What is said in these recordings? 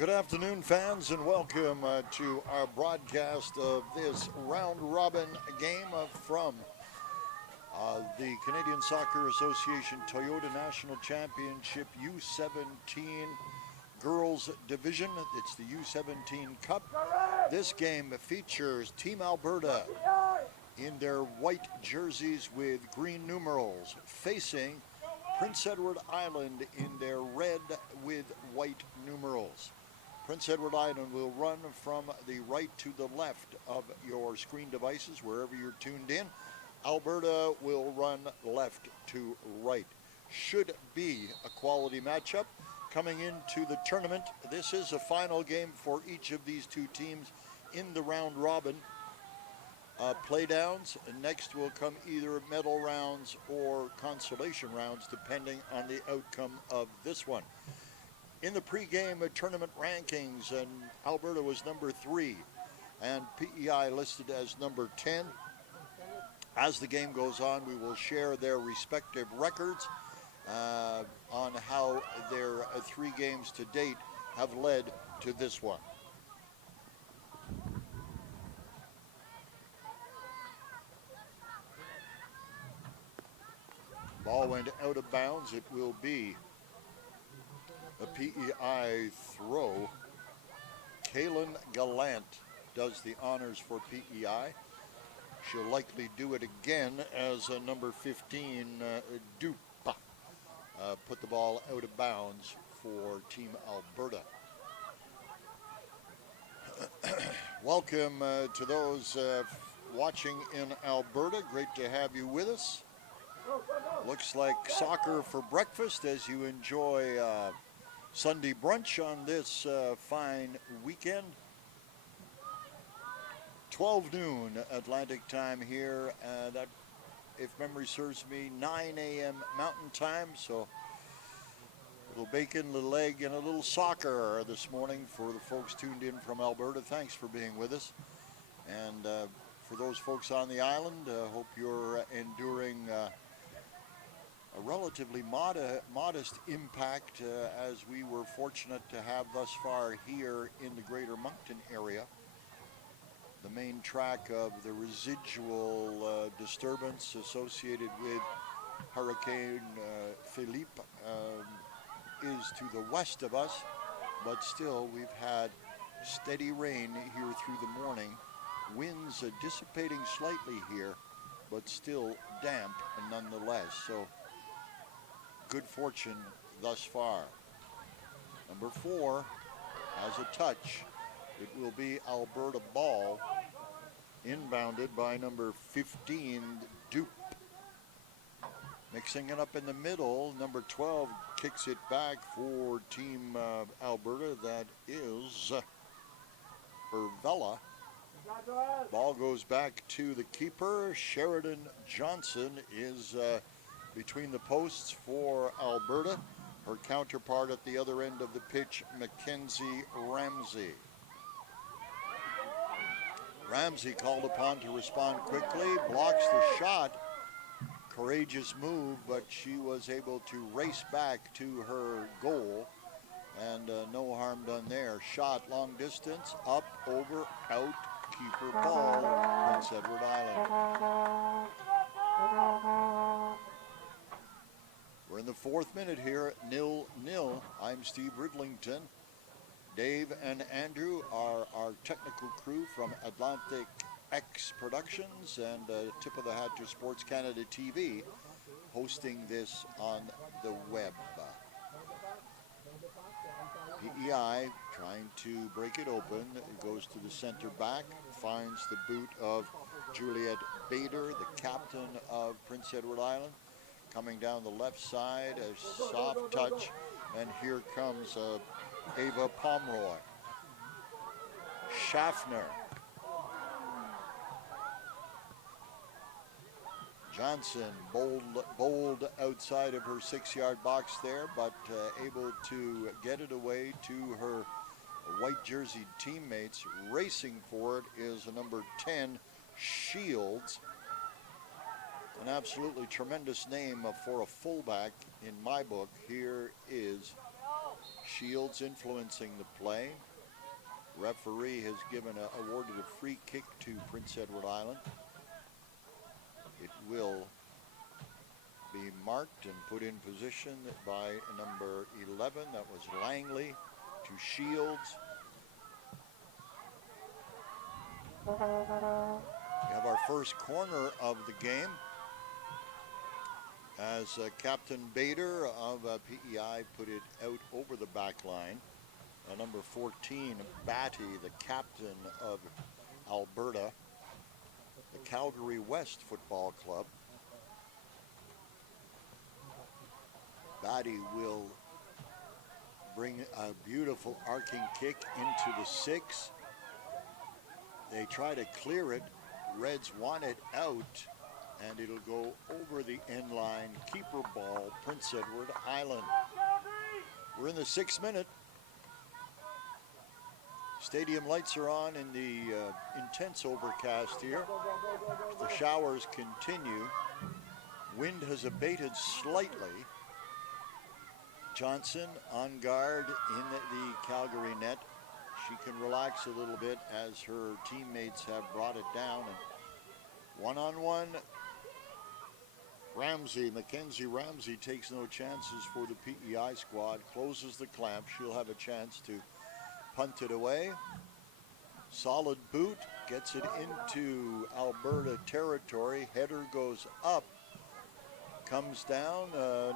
Good afternoon, fans, and welcome to our broadcast of this round-robin game from the Canadian Soccer Association Toyota National Championship U-17 Girls Division. It's the U-17 Cup. This game features Team Alberta in their white jerseys with green numerals, facing Prince Edward Island in their red with white numerals. Prince Edward Island will run from the right to the left of your screen devices, wherever you're tuned in. Alberta will run left to right. Should be a quality matchup coming into the tournament. This is a final game for each of these two teams in the round robin. Playdowns. Next will come either medal rounds or consolation rounds, depending on the outcome of this one. In the pregame tournament rankings, and Alberta was number 3, and PEI listed as number 10. As the game goes on, we will share their respective records on how their 3 games to date have led to this one. Ball went out of bounds. It will be a PEI throw. Kaylin Gallant does the honors for PEI. She'll likely do it again as number 15, Dupe, put the ball out of bounds for Team Alberta. Welcome to those watching in Alberta. Great to have you with us. Looks like soccer for breakfast as you enjoy Sunday brunch on this fine weekend. 12 noon Atlantic time here, that, if memory serves me, 9 a.m. Mountain time. So a little bacon, a little egg, and a little soccer this morning for the folks tuned in from Alberta. Thanks for being with us. And for those folks on the island, hope you're enduring a relatively modest impact as we were fortunate to have thus far here in the greater Moncton area. The main track of the residual disturbance associated with Hurricane Philippe is to the west of us, but still we've had steady rain here through the morning. Winds dissipating slightly here, but still damp nonetheless. So good fortune thus far. Number 4 has a touch. It will be Alberta ball, inbounded by number 15, Dupe. Mixing it up in the middle, number 12 kicks it back for Team Alberta. That is Hervella. Ball goes back to the keeper. Sheridan Johnson is between the posts for Alberta. Her counterpart at the other end of the pitch, Mackenzie Ramsey. Ramsey called upon to respond quickly, blocks the shot. Courageous move, but she was able to race back to her goal, and no harm done there. Shot long distance, up, over, out, keeper ball, Prince Edward Island. We're in the 4th minute here, 0-0. I'm Steve Ridlington. Dave and Andrew are our technical crew from Atlantic X Productions, and tip of the hat to Sports Canada TV, hosting this on the web. PEI trying to break it open. It goes to the center back, finds the boot of Juliet Bader, the captain of Prince Edward Island. Coming down the left side, a soft touch, and here comes Ava Pomeroy. Schaffner. Johnson, bold outside of her 6-yard box there, but able to get it away to her white jersey teammates. Racing for it is a number 10, Shields. An absolutely tremendous name for a fullback in my book. Here is Shields influencing the play. Referee has awarded a free kick to Prince Edward Island. It will be marked and put in position by number 11. That was Langley to Shields. We have our first corner of the game as Captain Bader of PEI put it out over the back line. Number 14, Batty, the captain of Alberta, the Calgary West Football Club. Batty will bring a beautiful arcing kick into the 6. They try to clear it. Reds want it out, and it'll go over the end line. Keeper ball, Prince Edward Island. We're in the 6th minute. Stadium lights are on in the intense overcast here. The showers continue. Wind has abated slightly. Johnson on guard in the Calgary net. She can relax a little bit as her teammates have brought it down. And one-on-one, Mackenzie Ramsey takes no chances for the PEI squad, closes the clamp. She'll have a chance to punt it away. Solid boot, gets it into Alberta territory. Header goes up, comes down.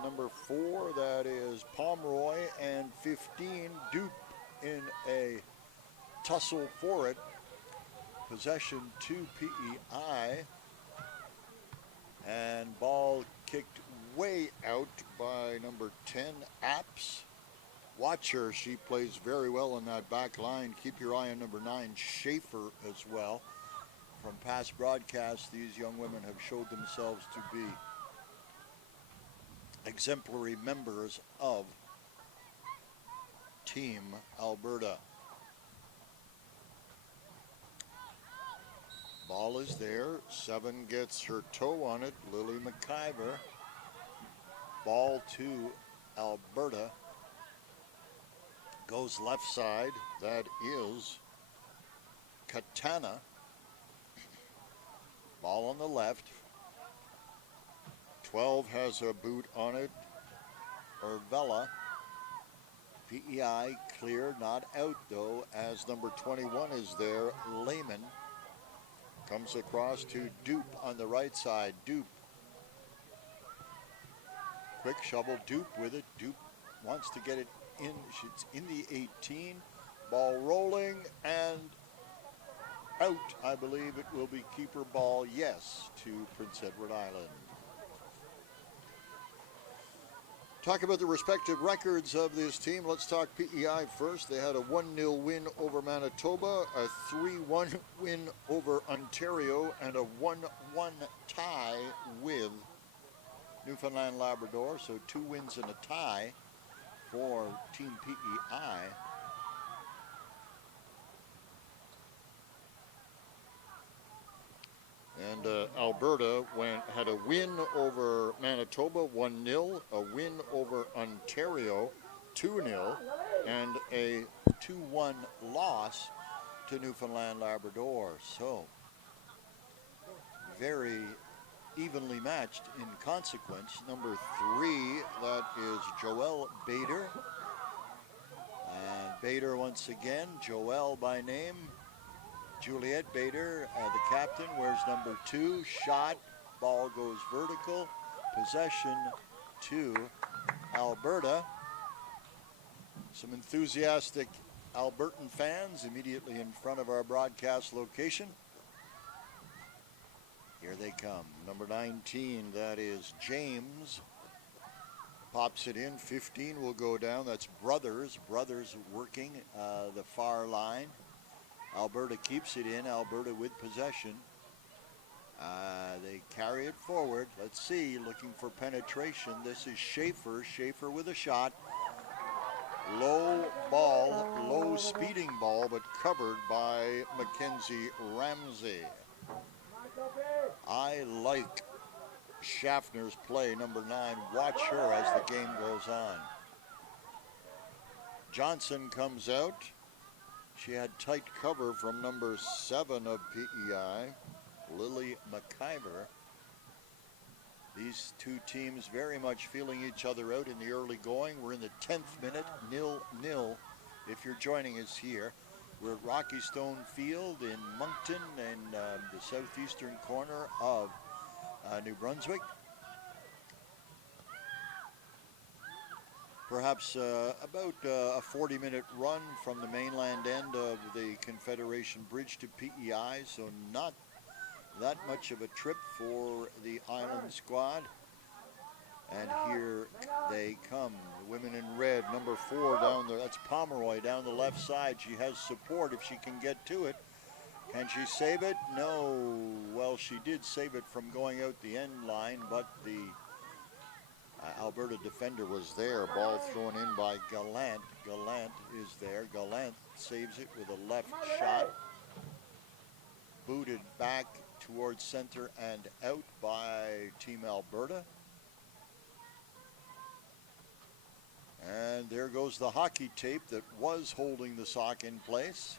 Number 4, that is Pomeroy, and 15, Dupe in a tussle for it. Possession to PEI. And ball kicked way out by number 10, Apps. Watch her, she plays very well in that back line. Keep your eye on number 9, Schaefer, as well. From past broadcasts, these young women have showed themselves to be exemplary members of Team Alberta. Ball is there. 7 gets her toe on it. Lily McIver. Ball to Alberta. Goes left side. That is Katana. Ball on the left. 12 has a boot on it. Urvella. PEI clear, not out though, as number 21 is there. Lehman comes across to Dupe on the right side. Dupe. Quick shovel. Dupe with it. Dupe wants to get it in. It's in the 18. Ball rolling and out. I believe it will be keeper ball, yes, to Prince Edward Island. Talk about the respective records of this team. Let's talk PEI first. They had a 1-0 win over Manitoba, a 3-1 win over Ontario, and a 1-1 tie with Newfoundland Labrador. So 2 wins and a tie for Team PEI. And Alberta had a win over Manitoba, 1-0, a win over Ontario, 2-0, and a 2-1 loss to Newfoundland Labrador. So, very evenly matched in consequence. Number 3, that is Joelle Bader. And Bader once again, Joelle by name. Juliette Bader, the captain, wears number 2. Shot, ball goes vertical. Possession to Alberta. Some enthusiastic Albertan fans immediately in front of our broadcast location. Here they come. Number 19, that is James. Pops it in. 15 will go down. That's Brothers. Brothers working the far line. Alberta keeps it in. Alberta with possession. They carry it forward. Let's see, looking for penetration. This is Schaefer. Schaefer with a shot. Low ball, low speeding ball, but covered by Mackenzie Ramsey. I like Schaffner's play, number 9. Watch her as the game goes on. Johnson comes out. She had tight cover from number 7 of PEI, Lily McIver. These two teams very much feeling each other out in the early going. We're in the 10th minute, 0-0. If you're joining us here, we're at Rocky Stone Field in Moncton in the southeastern corner of New Brunswick. Perhaps about a 40-minute run from the mainland end of the Confederation Bridge to PEI, so not that much of a trip for the Island squad. And here they come, the women in red, number 4 down there, that's Pomeroy down the left side. She has support if she can get to it. Can she save it? No. Well, she did save it from going out the end line, but the Alberta defender was there. Ball thrown in by Gallant. Gallant is there. Gallant saves it with a left shot. Booted back towards center and out by Team Alberta. And there goes the hockey tape that was holding the sock in place.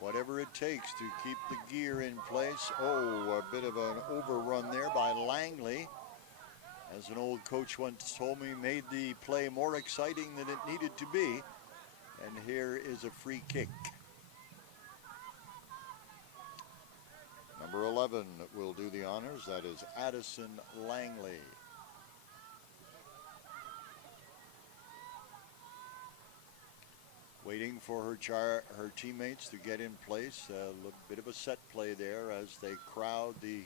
Whatever it takes to keep the gear in place. Oh, a bit of an overrun there by Langley. As an old coach once told me, made the play more exciting than it needed to be. And here is a free kick. Number 11 will do the honors. That is Addison Langley. Waiting for her teammates to get in place. A bit of a set play there as they crowd the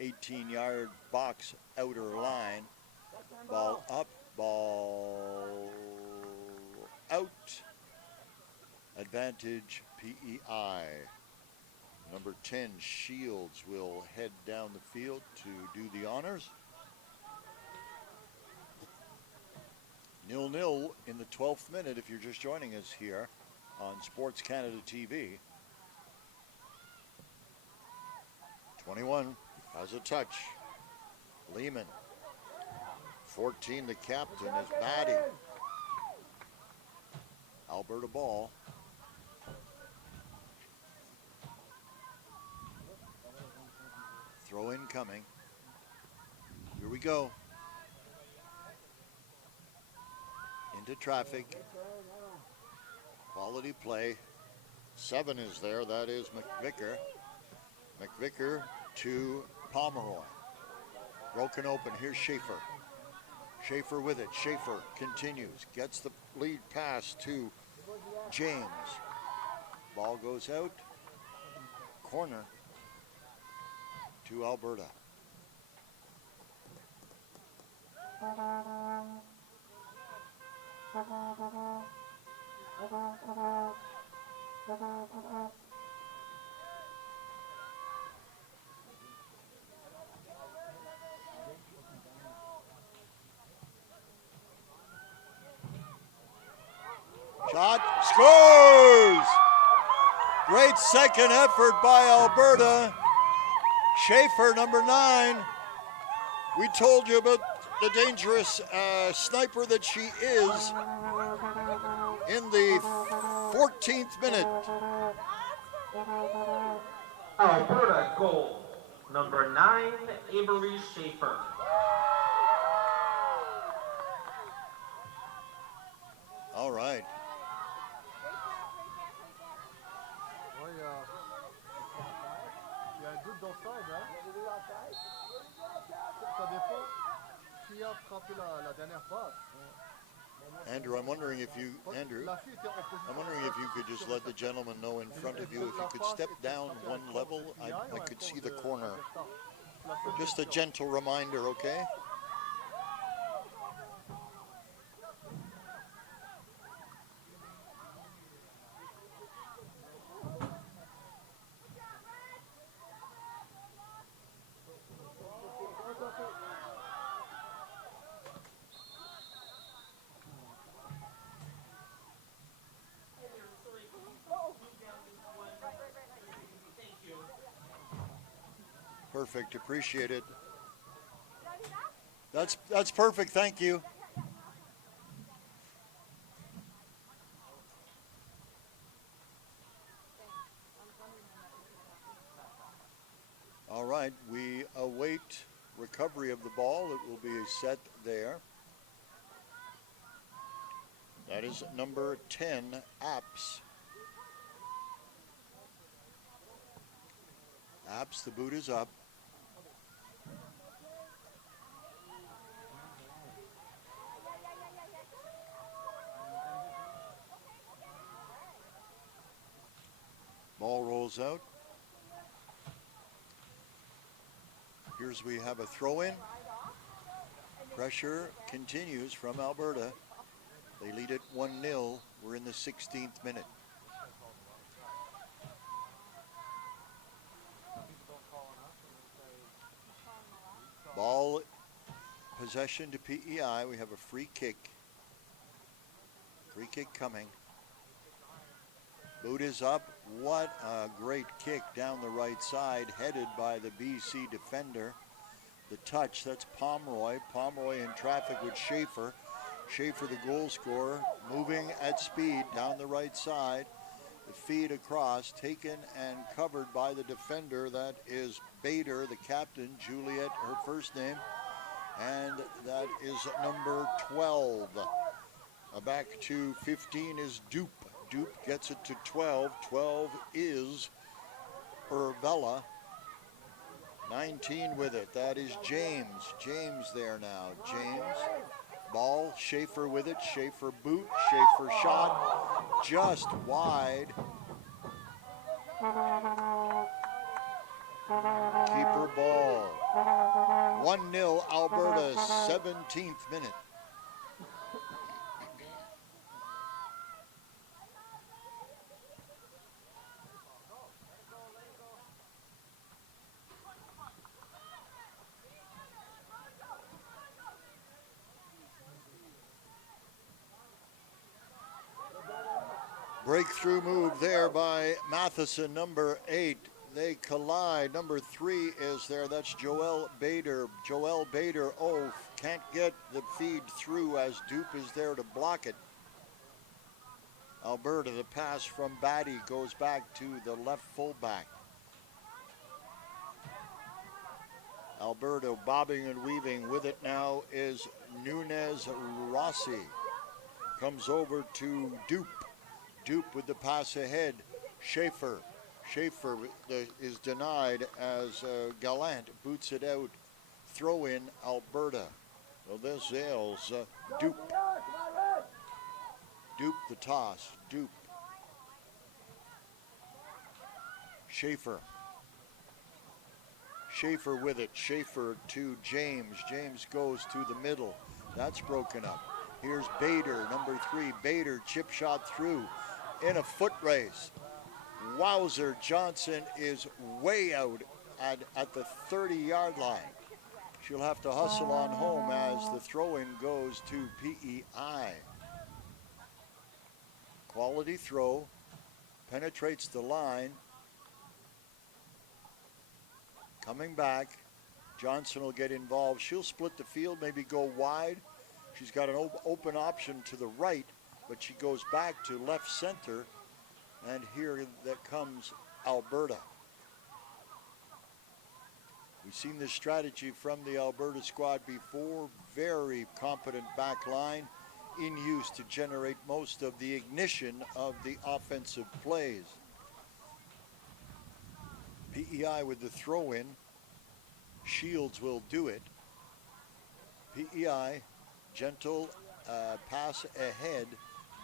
18-yard box outer line. Ball up, ball out. Advantage PEI. Number 10, Shields, will head down the field to do the honors. 0-0 in the 12th minute if you're just joining us here on Sports Canada TV. 21 has a touch. Lehman. 14, the captain, is Batty. Alberta ball. Throw in coming. Here we go. Into traffic. Quality play. 7 is there. That is McVicker. McVicker to Pomeroy. Broken open. Here's Schaefer. Schaefer with it. Schaefer continues. Gets the lead pass to James. Ball goes out. Corner to Alberta. Shot, scores! Great second effort by Alberta. Schaefer, number 9. We told you about the dangerous sniper that she is in the 14th minute. Alberta goal, number 9, Avery Schaefer. All right. Andrew, I'm wondering if you could just let the gentleman know in front of you, if you could step down one level, I could see the corner. Just a gentle reminder, okay? Perfect, appreciate it. That's perfect. Thank you. All right, we await recovery of the ball. It will be set there. That is number 10, Apps. Apps, the boot is up. Ball rolls out. Here's we have a throw-in. Pressure continues from Alberta. They lead it 1-0. We're in the 16th minute. Ball possession to PEI. We have a free kick. Free kick coming. Boot is up. What a great kick down the right side, headed by the BC defender. The touch, that's Pomeroy. Pomeroy in traffic with Schaefer. Schaefer, the goal scorer, moving at speed down the right side. The feed across, taken and covered by the defender. That is Bader, the captain. Juliet, her first name. And that is number 12. Back to 15 is Dupe. Dupe gets it to 12. 12 is Urvella. 19 with it. That is James. James there now. James. Ball. Schaefer with it. Schaefer boot. Schaefer shot. Just wide. Keeper ball. 1-0 Alberta, 17th minute. Breakthrough move there by Matheson, number 8. They collide. Number 3 is there. That's Joel Bader. Joel Bader, can't get the feed through as Dupe is there to block it. Alberta, the pass from Batty goes back to the left fullback. Alberta bobbing and weaving. With it now is Nunez Rossi. Comes over to Dupe. Dupe with the pass ahead. Schaefer. Schaefer is denied as Gallant boots it out. Throw in Alberta. Well, this is Dupe. Dupe the toss. Dupe. Schaefer. Schaefer with it. Schaefer to James. James goes to the middle. That's broken up. Here's Bader, number 3. Bader, chip shot through in a foot race. Wowzer, Johnson is way out at the 30-yard line. She'll have to hustle on home as the throw-in goes to PEI. Quality throw, penetrates the line. Coming back, Johnson will get involved. She'll split the field, maybe go wide. She's got an open option to the right, but she goes back to left center. And here that comes Alberta. We've seen this strategy from the Alberta squad before. Very competent back line in use to generate most of the ignition of the offensive plays. PEI with the throw-in. Shields will do it. PEI, gentle pass ahead.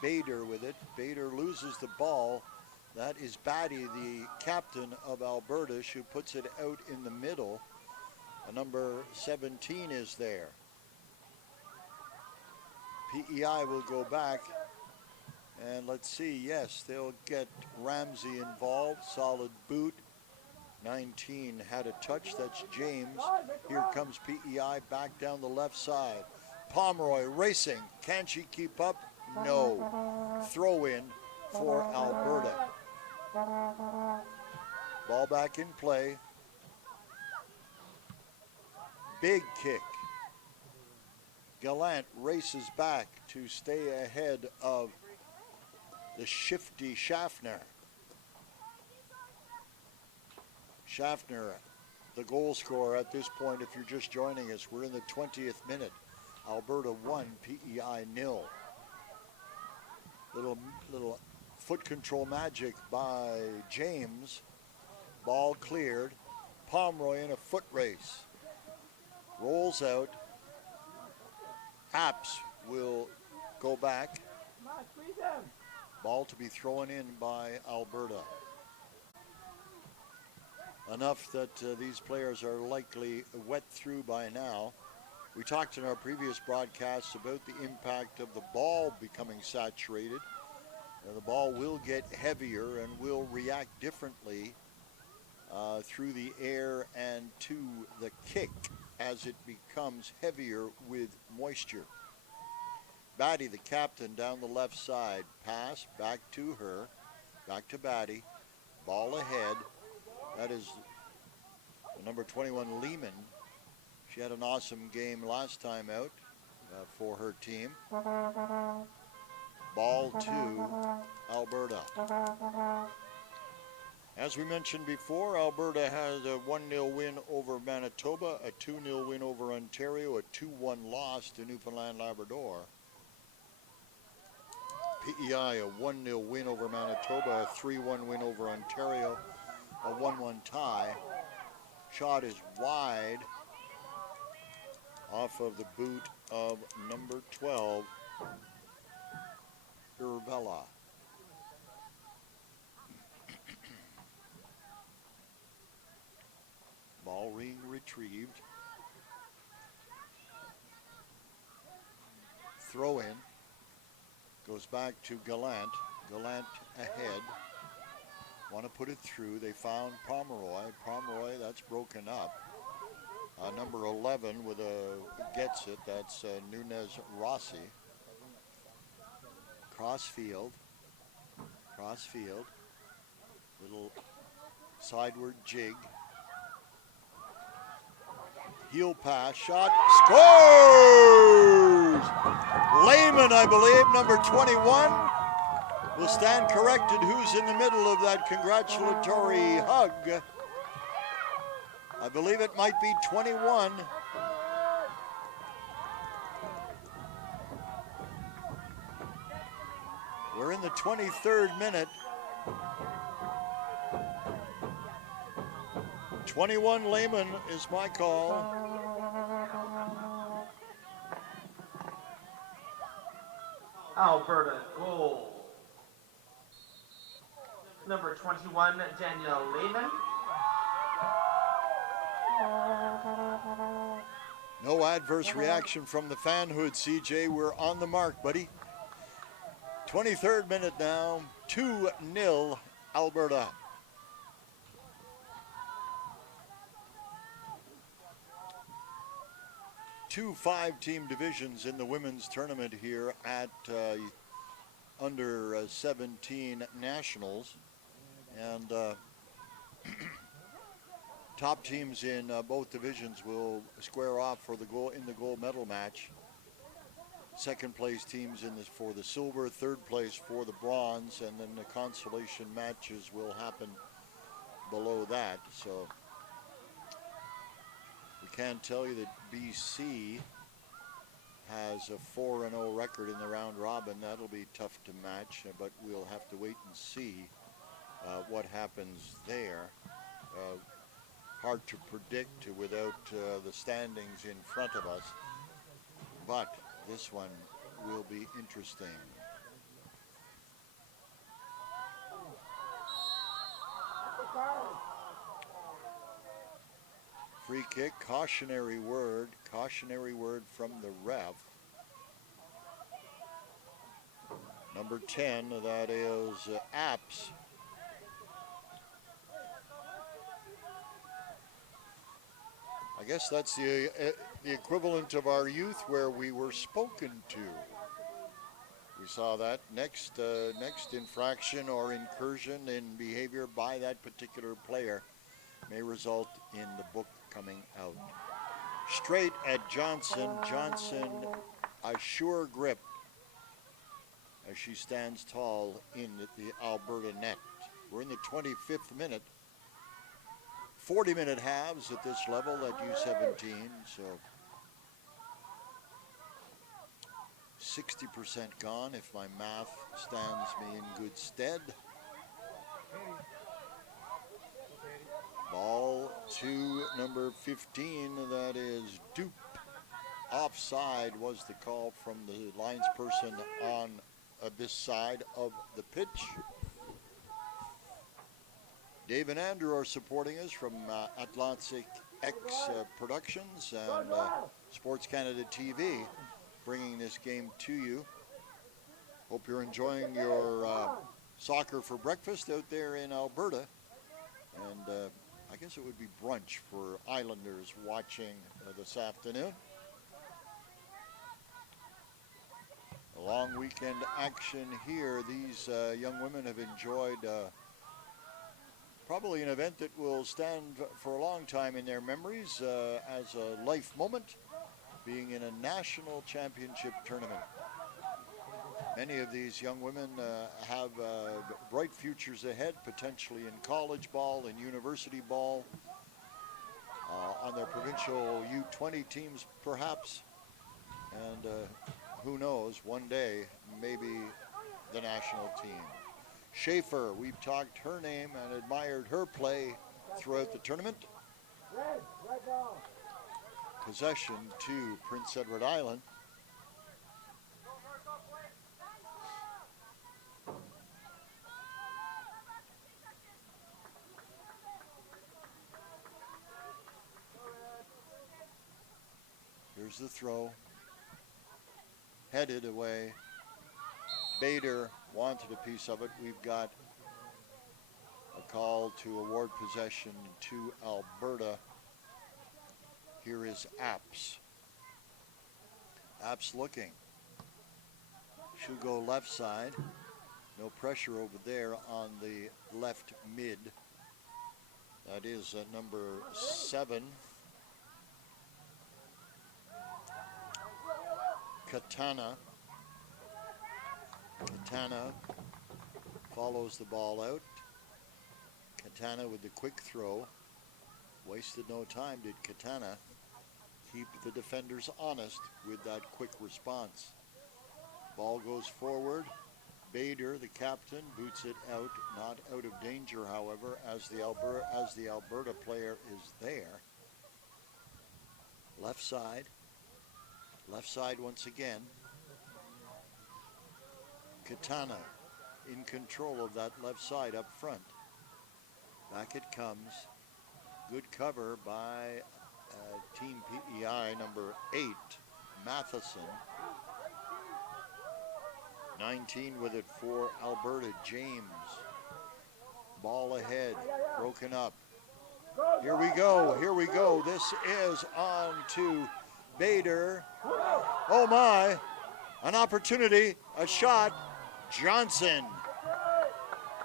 Bader with it. Bader loses the ball. That is Batty, the captain of Alberta. She puts it out in the middle. Number 17 is there. PEI will go back. And let's see, yes, they'll get Ramsey involved. Solid boot. 19 had a touch. That's James. Here comes PEI back down the left side. Pomeroy racing. Can she keep up? No. Throw in for Alberta. Ball back in play. Big kick. Gallant races back to stay ahead of the shifty Schaffner. Schaffner, the goal scorer at this point, if you're just joining us, we're in the 20th minute. Alberta 1, PEI 0. Little foot control magic by James. Ball cleared. Pomeroy in a foot race. Rolls out. Apps will go back. Ball to be thrown in by Alberta. Enough that these players are likely wet through by now. We talked in our previous broadcasts about the impact of the ball becoming saturated. The ball will get heavier and will react differently through the air and to the kick as it becomes heavier with moisture. Batty, the captain, down the left side. Pass back to her. Back to Batty. Ball ahead. That is number 21, Lehman. She had an awesome game last time out for her team. Ball to Alberta. As we mentioned before, Alberta has a 1-0 win over Manitoba, a 2-0 win over Ontario, a 2-1 loss to Newfoundland Labrador. PEI, a 1-0 win over Manitoba, a 3-1 win over Ontario, a 1-1 tie. Shot is wide off of the boot of number 12, Irvella. Ball being retrieved. Throw in. Goes back to Gallant. Gallant ahead. Want to put it through. They found Pomeroy. Pomeroy, that's broken up. Number 11 with gets it. That's Nunez Rossi. Crossfield. Crossfield. Little sideward jig. Heel pass. Shot. Scores! Lehman, I believe, number 21. Will stand corrected. Who's in the middle of that congratulatory hug? I believe it might be 21. We're in the 23rd minute. 21 Lehman is my call. Alberta goal. Number 21, Danielle Lehman. No adverse reaction from the fanhood, CJ. We're on the mark, buddy. 23rd minute now, 2-0 Alberta. Two 5-team divisions in the women's tournament here at under 17 nationals, and top teams in both divisions will square off for the gold medal match. Second place teams for the silver, third place for the bronze, and then the consolation matches will happen below that. So we can tell you that BC has a 4-0 record in the round robin. That'll be tough to match, but we'll have to wait and see what happens there. Hard to predict without the standings in front of us, but this one will be interesting. Free kick, cautionary word from the ref. Number 10, that is Apps. I guess that's the equivalent of our youth where we were spoken to. We saw that next infraction or incursion in behavior by that particular player may result in the book coming out. Straight at Johnson. Johnson a sure grip as she stands tall in the Alberta net. We're in the 25th minute. 40-minute halves at this level at U-17, so 60% gone if my math stands me in good stead. Ball to number 15, that is Dupe. Offside was the call from the linesperson on this side of the pitch. Dave and Andrew are supporting us from Atlantic X Productions and Sports Canada TV, bringing this game to you. Hope you're enjoying your soccer for breakfast out there in Alberta. And I guess it would be brunch for Islanders watching this afternoon. A long weekend action here. These young women have enjoyed probably an event that will stand for a long time in their memories as a life moment, being in a national championship tournament. Many of these young women have bright futures ahead, potentially in college ball and university ball, on their provincial U-20 teams perhaps, and who knows, one day, maybe the national team. Schaefer, we've talked her name and admired her play throughout the tournament. Possession to Prince Edward Island. Here's the throw. Headed away. Bader wanted a piece of it. We've got a call to award possession to Alberta. Here is Apps. Apps looking. She'll go left side. No pressure over there on the left mid. That is number 7. Katana follows the ball out. Katana with the quick throw. Wasted no time, did Katana. Keep the defenders honest with that quick response. Ball goes forward. Bader, the captain, boots it out. Not out of danger, however, as the Alberta player is there. Left side. Left side once again. Katana in control of that left side up front. Back it comes. Good cover by Team PEI number 8, Matheson. 19 with it for Alberta, James. Ball ahead, broken up. Here we go. This is on to Bader. Oh my, an opportunity, a shot. Johnson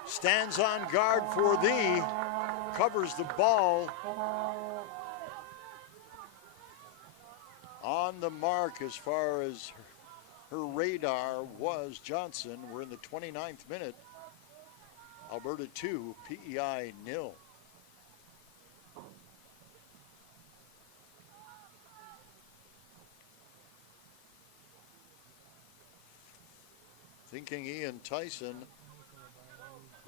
stands on guard for thee, covers the ball. On the mark as far as her radar was Johnson. We're in the 29th minute. Alberta 2, PEI 0. Thinking Ian Tyson,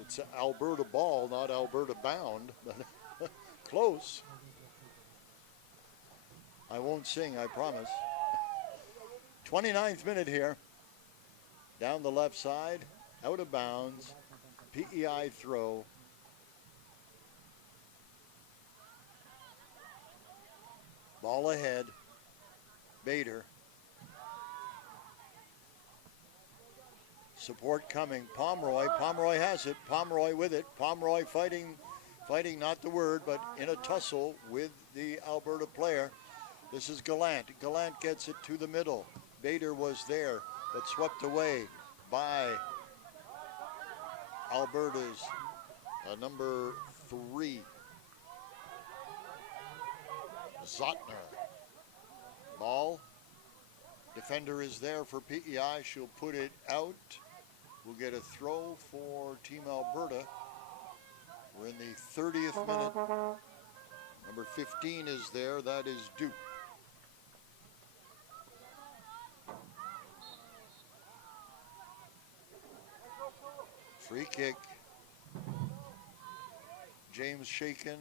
it's Alberta ball, not Alberta bound, but close. I won't sing, I promise. 29th minute here. Down the left side, out of bounds. PEI throw. Ball ahead. Bader. Support coming. Pomeroy has it. Pomeroy with it. Pomeroy fighting, not the word, but in a tussle with the Alberta player. This is Gallant. Gallant gets it to the middle. Bader was there, but swept away by Alberta's number 3, Zotner. Ball Defender is there for PEI. She'll put it out. We'll get a throw for Team Alberta. We're in the 30th minute. Number 15 is there. That is Duke. Free kick. James shaken,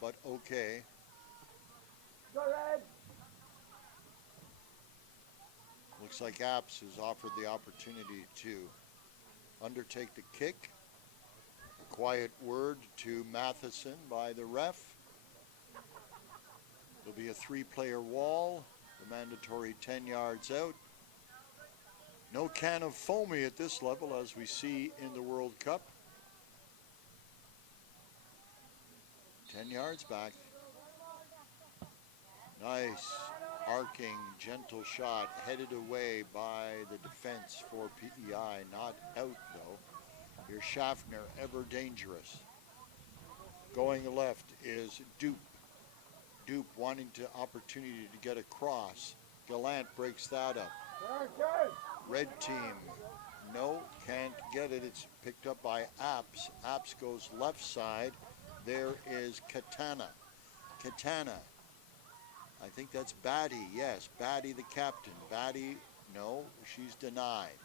but okay. Go ahead. Looks like Apps has offered the opportunity to undertake the kick. A quiet word to Matheson by the ref. There'll be a 3-player wall, the mandatory 10 yards out. No can of foamy at this level as we see in the World Cup. 10 yards back. Nice arcing, gentle shot headed away by the defense for PEI. Not out though. Here's Schaffner, ever dangerous. Going left is Dupe. Dupe wanting to opportunity to get across. Gallant breaks that up. Red team, no, can't get it. It's picked up by Apps. Apps goes left side. There is Katana. Katana. I think that's Batty. Yes, Batty the captain. Batty, no, she's denied.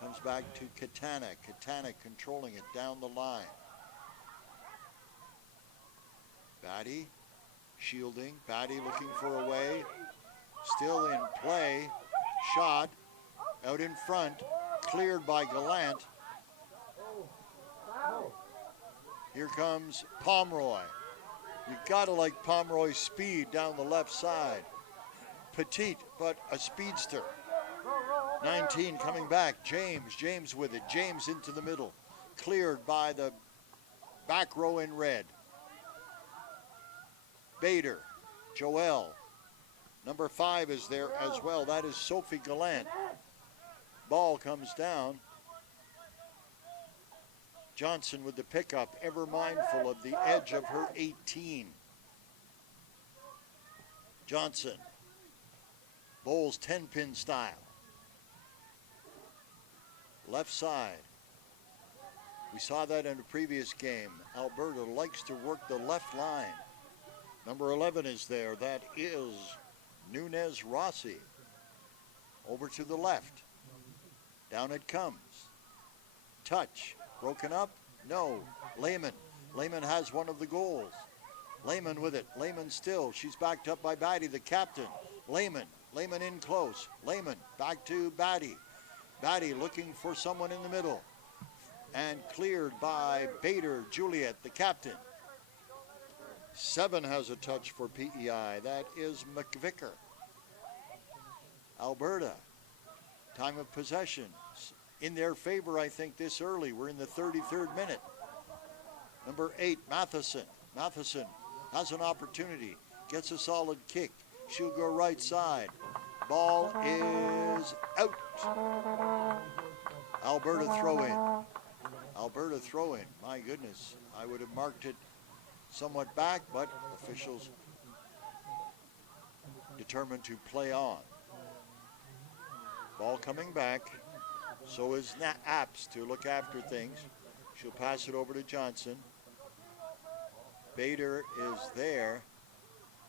Comes back to Katana. Katana controlling it down the line. Batty shielding. Batty looking for a way. Still in play. Shot. Out in front. Cleared by Gallant. Here comes Pomeroy. You've got to like Pomeroy's speed down the left side. Petite, but a speedster. 19 coming back. James with it. James into the middle. Cleared by the back row in red. Bader. Joelle. Number 5 is there as well. That is Sophie Gallant. Ball comes down. Johnson with the pickup, ever mindful of the edge of her 18. Johnson. Bowles 10-pin style. Left side. We saw that in a previous game. Alberta likes to work the left line. Number 11 is there. That is Nunez Rossi. Over to the left. Down it comes. Touch. Broken up? No. Lehman. Lehman has one of the goals. Lehman with it. Lehman still. She's backed up by Batty, the captain. Lehman. Lehman in close. Lehman back to Batty. Batty looking for someone in the middle. And cleared by Bader, Juliet, the captain. 7 has a touch for PEI. That is McVicker. Alberta. Time of possession. In their favor, I think, this early. We're in the 33rd minute. Number 8, Matheson. Matheson has an opportunity. Gets a solid kick. She'll go right side. Ball is out. Alberta throw in. Alberta throw in. My goodness. I would have marked it somewhat back, but officials determined to play on. Ball coming back. So is Apps to look after things. She'll pass it over to Johnson. Bader is there.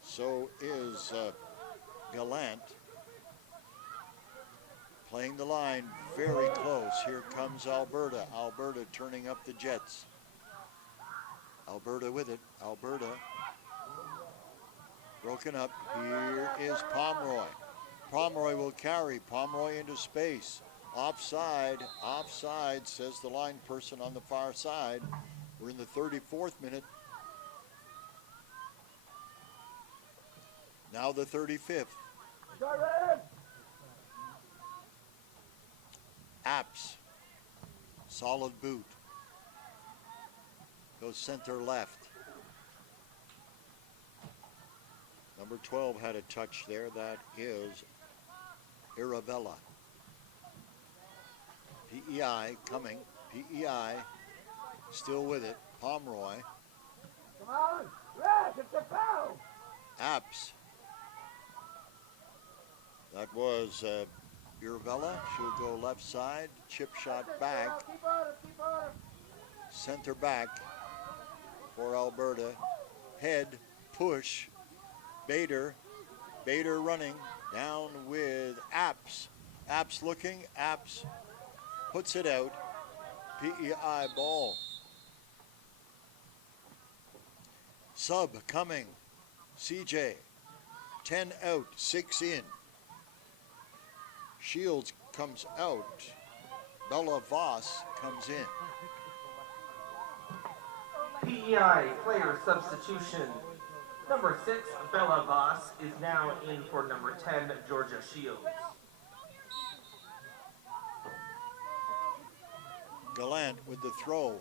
So is Gallant. Playing the line very close. Here comes Alberta. Alberta turning up the Jets. Alberta with it. Alberta. Broken up. Here is Pomeroy. Pomeroy will carry. Pomeroy into space. Offside, offside, says the line person on the far side. We're in the 34th minute. Now the 35th. Apps. Solid boot. Goes center left. Number 12 had a touch there. That is Arabella. PEI coming. PEI still with it. Pomeroy. Come on, ref, it's a foul. Apps. That was Irvella. She'll go left side. Chip shot back. Keep on him, keep on him. Center back for Alberta. Head, push. Bader. Bader running. Down with Apps. Apps looking. Apps puts it out. PEI ball. Sub coming. CJ. 10 out, 6 in. Shields comes out. Bella Voss comes in. PEI player substitution. Number 6, Bella Voss, is now in for number 10, Georgia Shields. Gallant with the throw.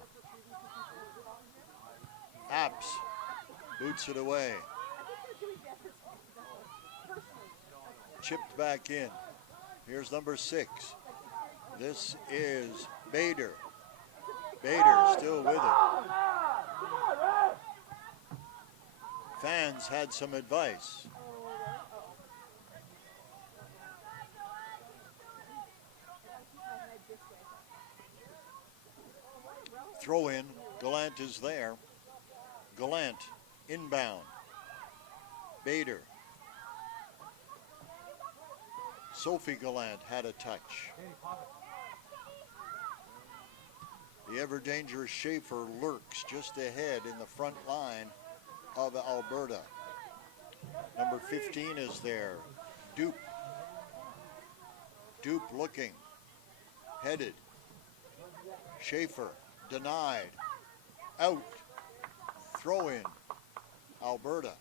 Apps boots it away. Chipped back in. Here's number 6. This is Bader. Bader still with it. Come on, Red. Fans had some advice. Throw in. Gallant is there. Gallant inbound. Bader. Sophie Gallant had a touch. The ever-dangerous Schaefer lurks just ahead in the front line of Alberta. Number 15 is there. Dupe. Dupe looking. Headed. Schaefer denied. Out. Throw in. Alberta.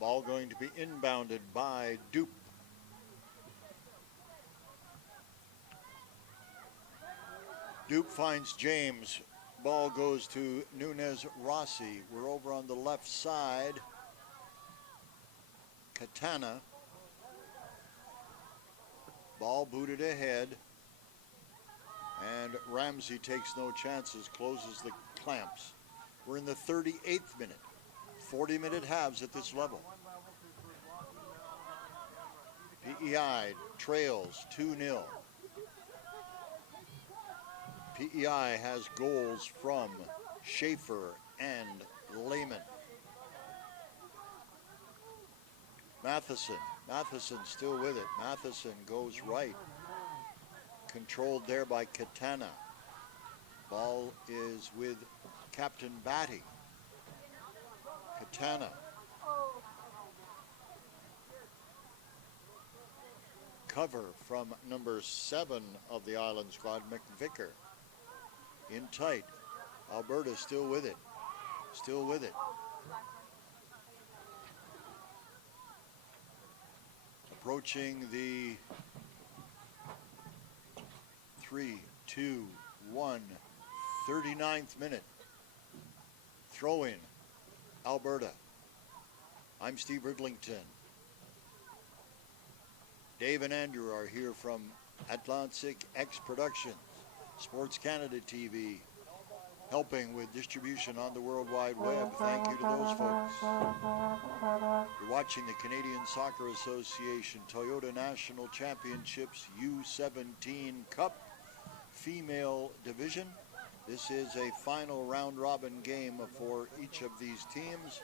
Ball going to be inbounded by Dupe. Dupe finds James. Ball goes to Nunez Rossi. We're over on the left side. Katana. Ball booted ahead. And Ramsey takes no chances, closes the clamps. We're in the 38th minute. 40-minute halves at this level. PEI trails 2-0. PEI has goals from Schaefer and Lehman. Matheson still with it. Matheson goes right. Controlled there by Katana. Ball is with Captain Batty. Katana. Cover from number 7 of the Island squad, McVicker. In tight. Alberta still with it. Still with it. Approaching the 3, 2, 1, 39th minute. Throw in. Alberta. I'm Steve Ridlington. Dave and Andrew are here from Atlantic X Productions, Sports Canada TV, helping with distribution on the World Wide Web. Thank you to those folks. You're watching the Canadian Soccer Association Toyota National Championships U-17 Cup Female Division. This is a final round-robin game for each of these teams.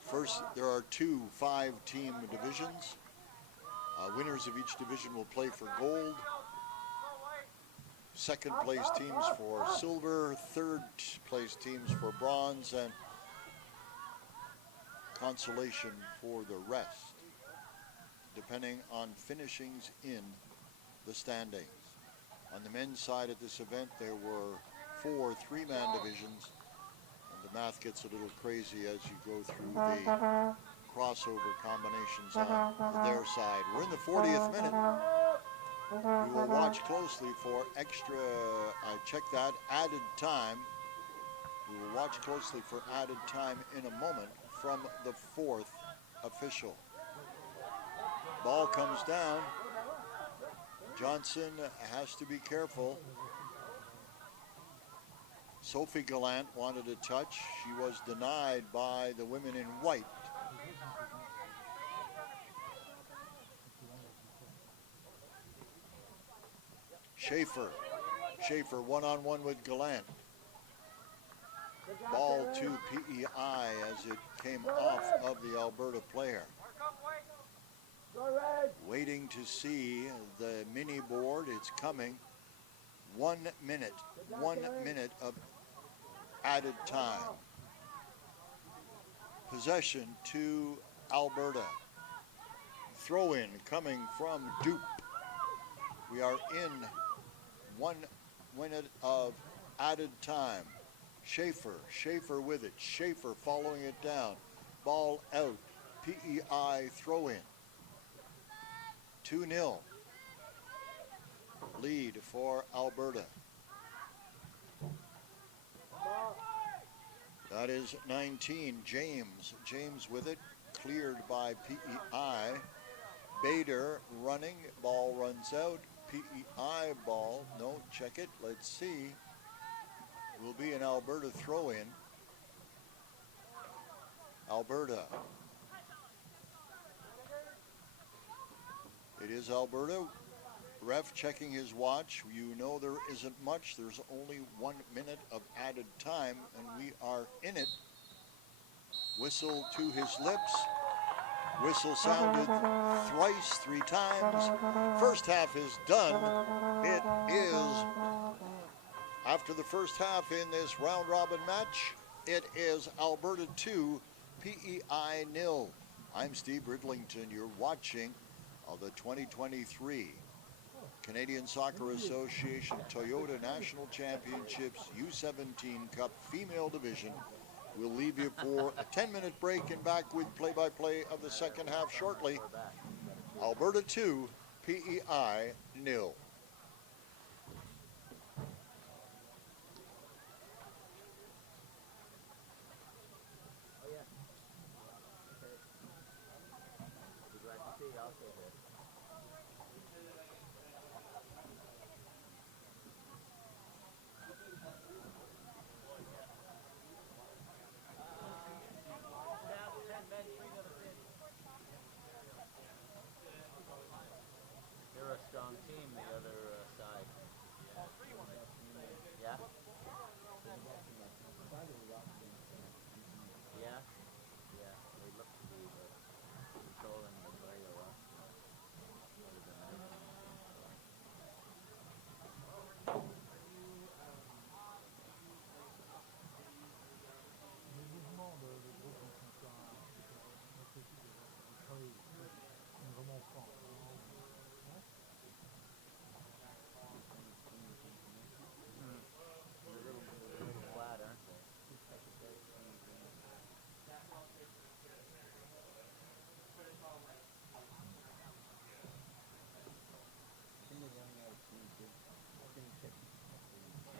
First, there are 2 5-team divisions. Winners of each division will play for gold. Second place teams for silver. Third place teams for bronze. And consolation for the rest, depending on finishings in the standings. On the men's side of this event, there were 4 3-man divisions. And the math gets a little crazy as you go through the crossover combinations on their side. We're in the 40th minute. We will watch closely for extra, check that, added time. We will watch closely for added time in a moment from the 4th official. Ball comes down. Johnson has to be careful. Sophie Gallant wanted a touch. She was denied by the women in white. Schaefer one-on-one with Gallant. Ball to PEI as it came off of the Alberta player. Waiting to see the mini board. It's coming. 1 minute. 1 minute of added time. Possession to Alberta. Throw in coming from Dupe. We are in 1 minute of added time. Schaefer with it. Schaefer following it down. Ball out. PEI throw in. 2-0. Lead for Alberta. That is 19. James with it. Cleared by PEI. Bader running. Ball runs out. PEI ball. No, check it. Let's see. Will be an Alberta throw-in. Alberta. It is Alberta. Ref checking his watch. You know there isn't much. There's only 1 minute of added time, and we are in it. Whistle to his lips. Whistle sounded thrice, 3 times. First half is done. It is, after the first half in this round-robin match, it is Alberta 2, PEI 0. I'm Steve Ridlington. You're watching the 2023 Canadian Soccer Association Toyota National Championships U-17 Cup Female Division. We'll leave you for a 10-minute break and back with play-by-play of the second half shortly. Alberta 2, PEI 0. They're a strong team, the other side. Yeah? Yeah? Yeah, they look to be controlling the play a lot. Flat, aren't they?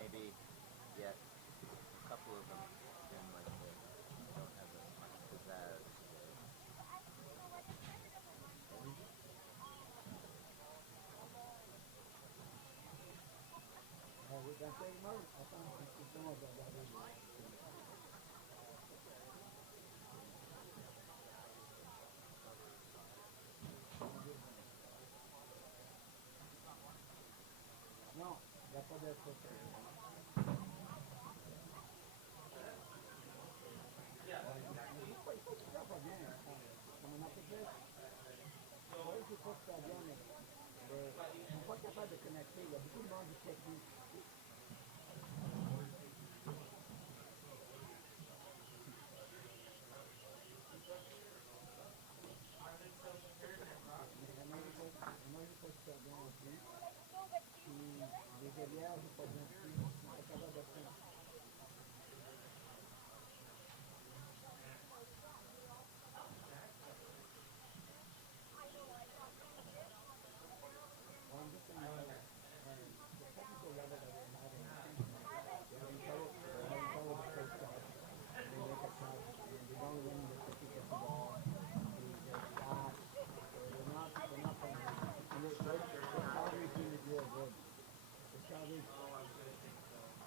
Maybe yet a couple of them seem like they don't have as much pizzazz today. Non, il n'y a pas d'être je crois que ça vient, mais ils ne sont pas capables de connecter. Il y a beaucoup de monde du technique. Moi, je crois que ça vient aussi. Puis les ailières, je crois bien aussi. Ils ne sont pas capables de faire.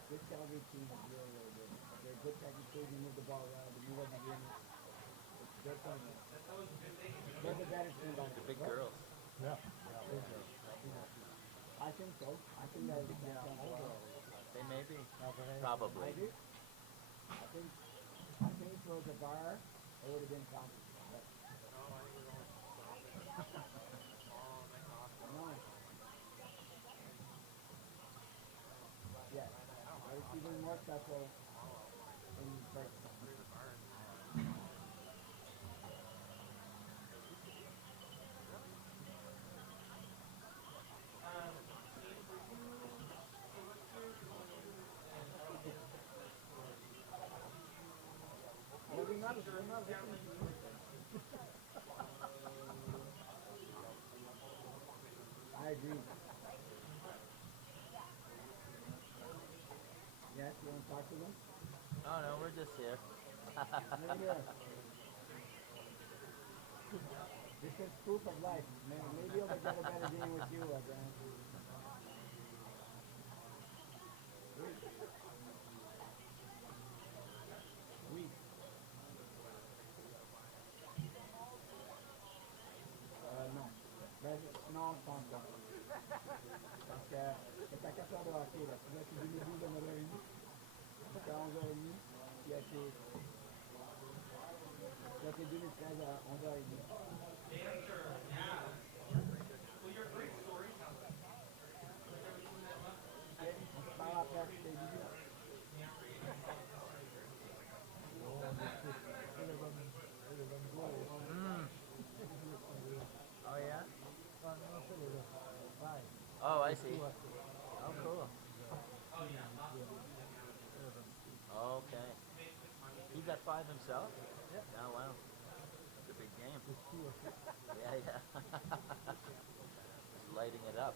this Calgary team is really, really good. They're good technically. They move the ball well. They move every game. It's good fun. They're the better team by The big girls. Yeah. I think so. I think that is the best one for us. They may be. I Probably. do. I think if it was a bar, it would have been Calgary. But no. Yes. I was even more special in breaks. Well, we're not listening to you. I agree. Yes, you want to talk to them? Oh no, we're just here. Maybe this is proof of life. Maybe I'll get a better game with you, Grant. Oui. Non. Non, je pense pas. Parce que c'est à 4 heures de hockey, là. Tu vois, c'est 2012 à 9h30. C'est à 11h30. Puis c'est 2013 à 11h30. Ok, on se parle après. C'est bisous. Oh yeah? Oh, I see. Oh, cool. Okay. He's at 5 himself? Yeah. Oh, wow. It's a big game. Yeah, yeah. Just lighting it up.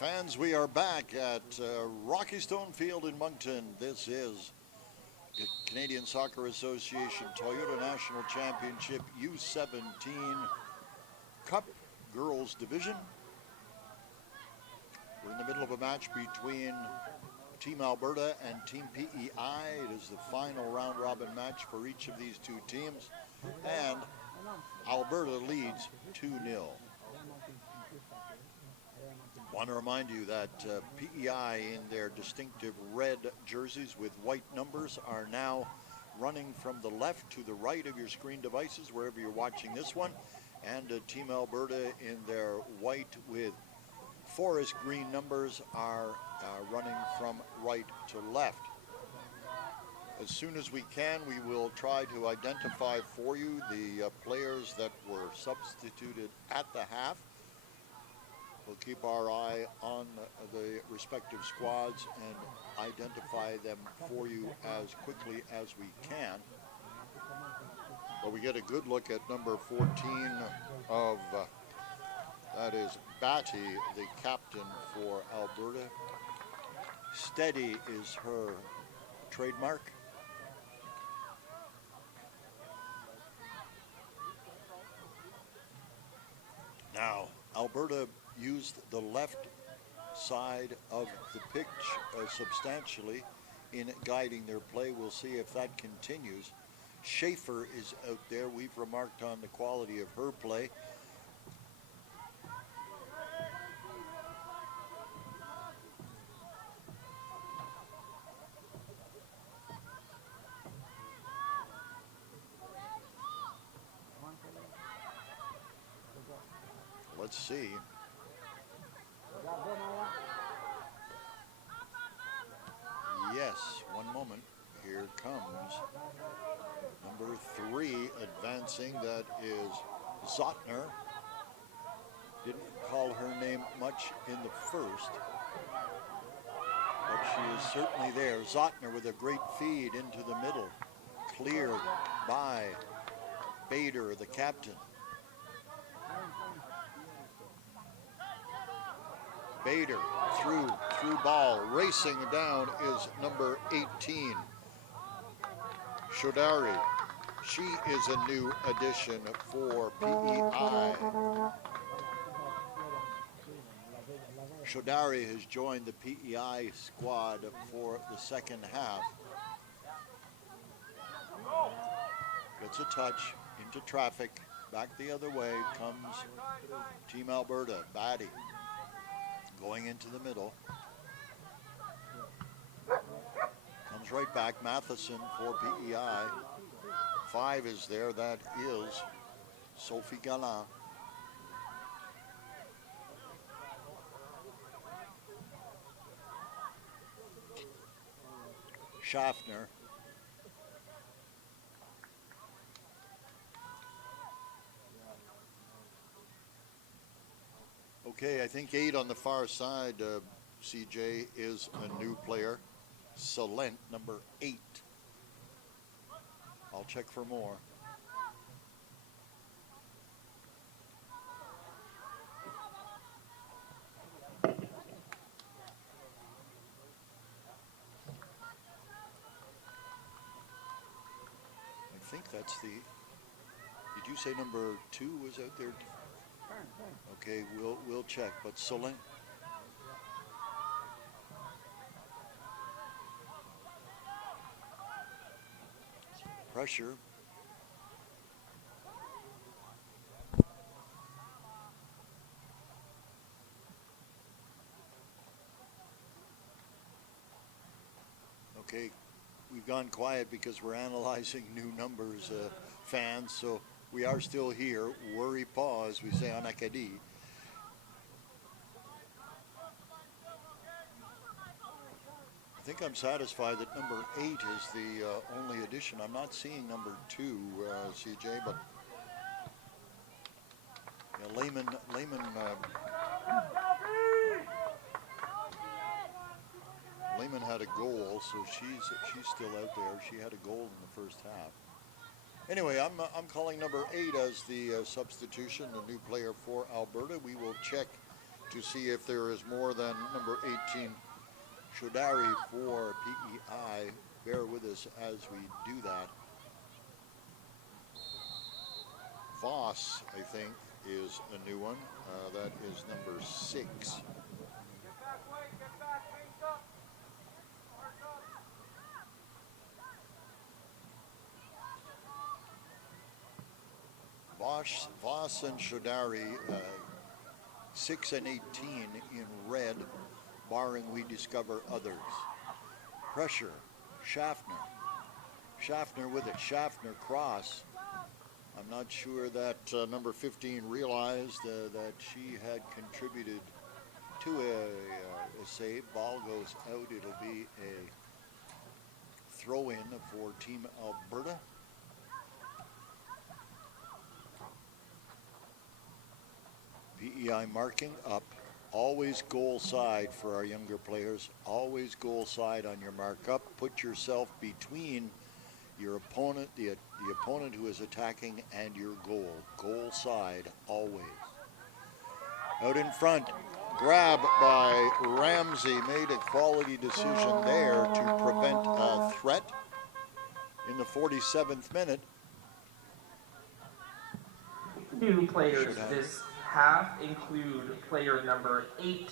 Fans, we are back at Rocky Stone Field in Moncton. This is the Canadian Soccer Association Toyota National Championship U-17 Cup Girls Division. We're in the middle of a match between Team Alberta and Team PEI. It is the final round-robin match for each of these two teams, and Alberta leads 2-0. Want to remind you that PEI in their distinctive red jerseys with white numbers are now running from the left to the right of your screen devices wherever you're watching this one, and Team Alberta in their white with forest green numbers are running from right to left. As soon as we can, we will try to identify for you the players that were substituted at the half. We'll keep our eye on the respective squads and identify them for you as quickly as we can. But we get a good look at number 14 of, that is Batty, the captain for Alberta. Steady is her trademark. Now, Alberta used the left side of the pitch substantially in guiding their play. We'll see if that continues. Schaefer is out there. We've remarked on the quality of her play. Let's see. Yes, one moment. Here comes number 3 advancing. That is Zotner. Didn't call her name much in the first, but she is certainly there. Zotner with a great feed into the middle. Cleared by Bader, the captain. Bader through ball. Racing down is number 18, Shodari. She is a new addition for PEI. Shodari has joined the PEI squad for the second half. Gets a touch into traffic. Back the other way comes Team Alberta. Batty going into the middle. Comes right back. Matheson for PEI. 5 is there. That is Sophie Gallant. Schaffner. Okay, I think 8 on the far side, CJ, is a new player. Salent, number 8. I'll check for more. I think that's the... Did you say number 2 was out there? Okay, we'll check, but Solent. Pressure. Okay, we've gone quiet because we're analyzing new numbers, fans, so we are still here. Worry pause, we say on Acadie. I think I'm satisfied that number 8 is the only addition. I'm not seeing number 2, CJ, but yeah, Lehman had a goal, so she's still out there. She had a goal in the first half. Anyway, I'm calling number 8 as the substitution, the new player for Alberta. We will check to see if there is more than number 18 Shodari for PEI. Bear with us as we do that. Voss, I think, is a new one. That is number 6. Voss and Shodari, 6 and 18 in red, barring we discover others. Pressure, Schaffner. Schaffner with it, Schaffner cross. I'm not sure that number 15 realized that she had contributed to a save. Ball goes out. It'll be a throw-in for Team Alberta. PEI marking up. Always goal side for our younger players. Always goal side on your mark up. Put yourself between your opponent, the opponent who is attacking, and your goal. Goal side, always. Out in front, grab by Ramsey. Made a quality decision there to prevent a threat in the 47th minute. New players this half include player number 8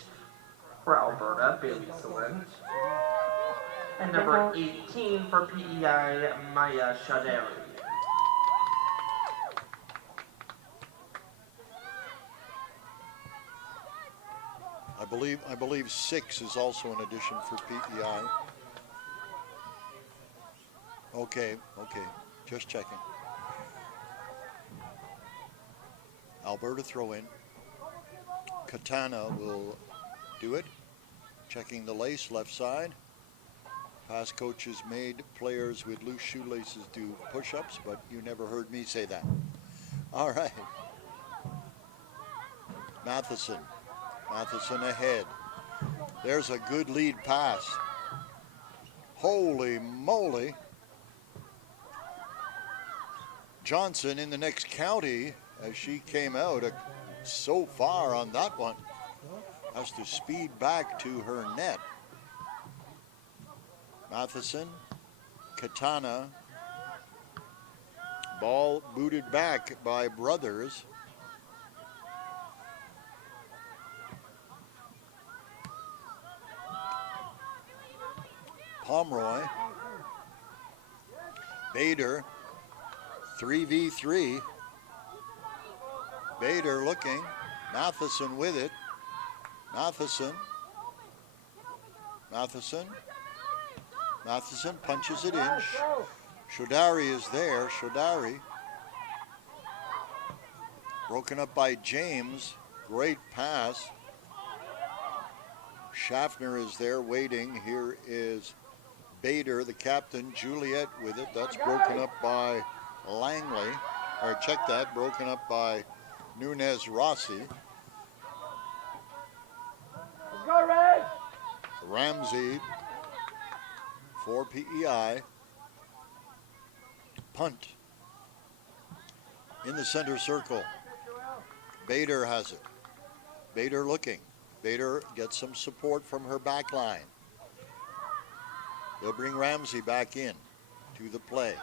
for Alberta, Bailey Salent, and number 18 for PEI, Maya Shaderi. I believe 6 is also an addition for PEI. Okay, just checking. Alberta throw in. Katana will do it. Checking the lace, left side. Past coaches made players with loose shoelaces do push-ups, but you never heard me say that. All right. Matheson ahead. There's a good lead pass. Holy moly. Johnson in the next county as she came out so far on that one. Has to speed back to her net. Matheson, Katana. Ball booted back by Brothers. Pomeroy. Bader. 3v3. Bader looking. Matheson with it. Matheson punches it in. Shodari is there. Shodari. Broken up by James. Great pass. Schaffner is there waiting. Here is Bader, the captain. Juliet with it. That's broken up by Langley. Or check that. Broken up by Nunez Rossi. Let's go, Red! Ramsey for PEI. Punt in the center circle. Bader has it. Bader looking. Bader gets some support from her back line. They'll bring Ramsey back in to the play.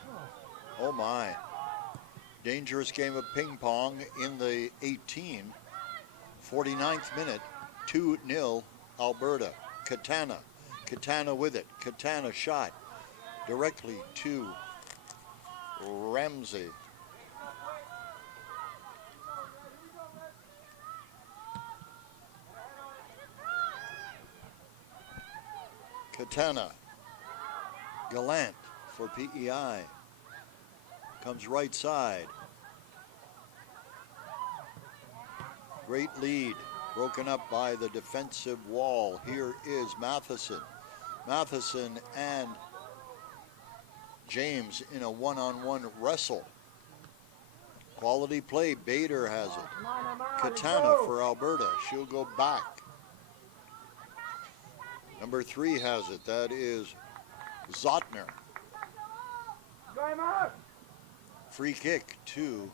Oh my. Dangerous game of ping pong in the 18. 49th minute. 2-0 Alberta. Katana with it. Katana shot directly to Ramsey. Katana. Gallant for PEI. Comes right side. Great lead. Broken up by the defensive wall. Here is Matheson. Matheson and James in a one-on-one wrestle. Quality play. Bader has it. Katana for Alberta. She'll go back. Number 3 has it. That is Zotner. Free kick to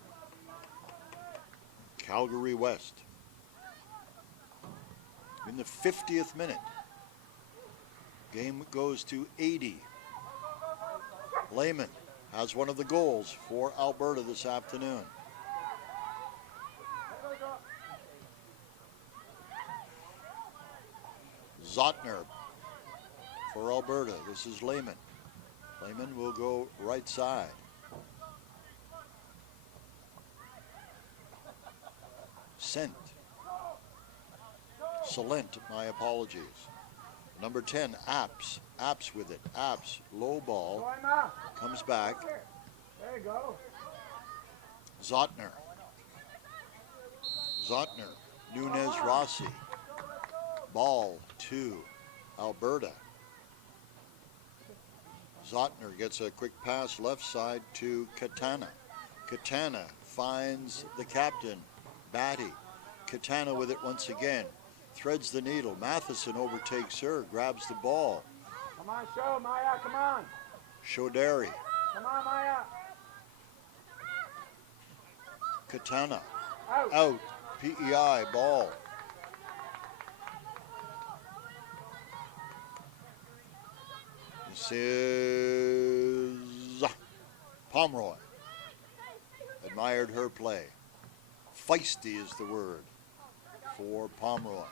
Calgary West. in the 50th minute. Game goes to 80. Lehman has one of the goals for Alberta this afternoon. Zotner for Alberta. This is Lehman. Lehman will go right side. Sent. Salent, my apologies. Number 10, Apps. Apps with it. Apps, low ball. Comes back. There you go. Zotner. Zotner. Nunez Rossi. Ball to Alberta. Zotner gets a quick pass left side to Katana. Katana finds the captain, Batty. Katana with it once again. Threads the needle. Matheson overtakes her, grabs the ball. Come on, show, Maya, come on. Shodari. Come on, Maya. Katana. Out. Out. PEI ball. This is Pomeroy. Admired her play. Feisty is the word for Pomeroy.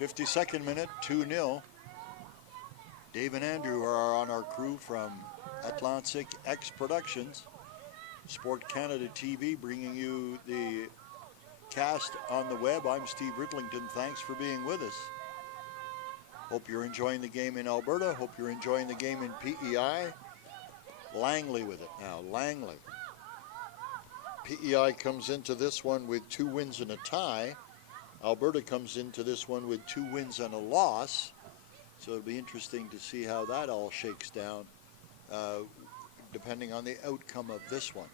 52nd minute, 2-0. Dave and Andrew are on our crew from Atlantic X Productions. Sport Canada TV bringing you the cast on the web. I'm Steve Ridlington. Thanks for being with us. Hope you're enjoying the game in Alberta. Hope you're enjoying the game in PEI. Langley with it now. Langley. PEI comes into this one with 2 wins and a tie. Alberta comes into this one with 2 wins and a loss. So it'll be interesting to see how that all shakes down, depending on the outcome of this one.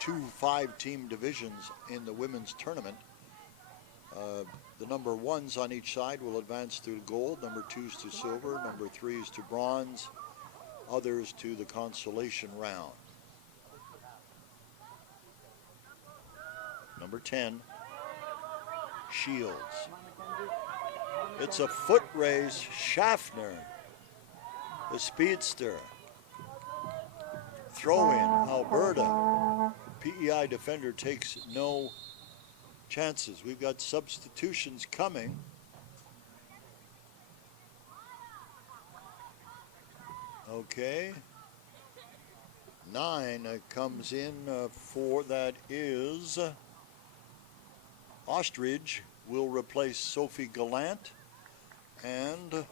2 5-team divisions in the women's tournament. The number 1s on each side will advance to gold, number 2s to silver, number 3s to bronze, others to the consolation round. Number 10, Shields. It's a foot race. Schaffner, the speedster. Throw in, Alberta. PEI defender takes no chances. We've got substitutions coming. Okay. 9 comes in for, that is Ostrich will replace Sophie Gallant, and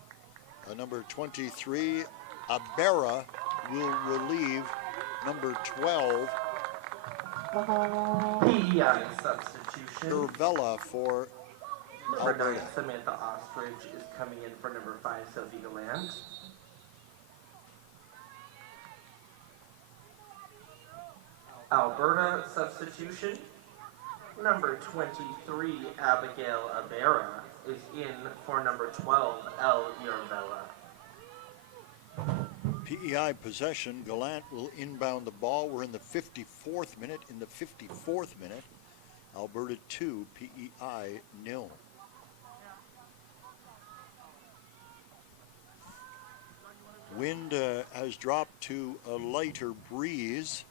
number 23 Abera will relieve number 12 PEI substitution. Urvella for Number 9, Alberta. Samantha Ostrich is coming in for number 5, Sophie Gallant. Alberta substitution. Number 23, Abigail Abera, is in for number 12, El Urvella. PEI possession. Gallant will inbound the ball. We're in the 54th minute. In the 54th minute, Alberta 2, PEI 0. Wind has dropped to a lighter breeze.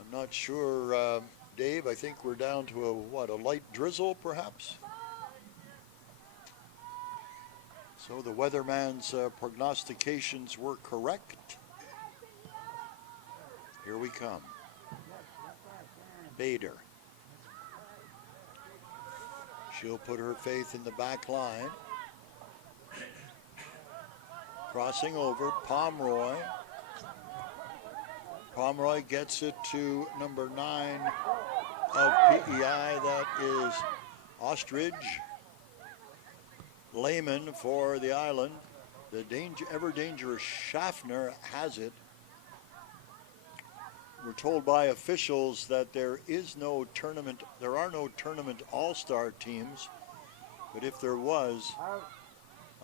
I'm not sure, Dave, I think we're down to a light drizzle perhaps? So the weatherman's prognostications were correct. Here we come. Bader. She'll put her faith in the back line. Crossing over, Pomeroy. Pomeroy gets it to number 9 of PEI, that is Ostrich. Lehman for the island. The ever dangerous Schaffner has it. We're told by officials that there are no tournament all-star teams, but if there was,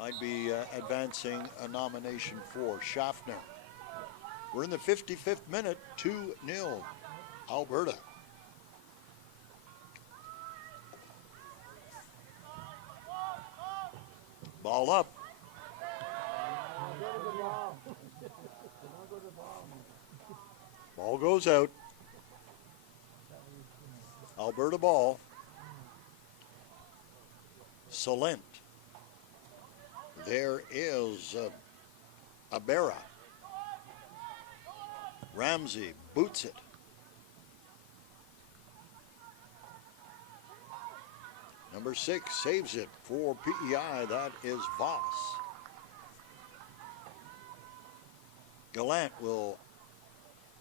I'd be advancing a nomination for Schaffner. We're in the 55th minute, 2-0, Alberta. Ball up. Ball goes out. Alberta ball. Salent. There is Abera. Ramsey boots it. Number 6 saves it for PEI. That is Voss. Gallant will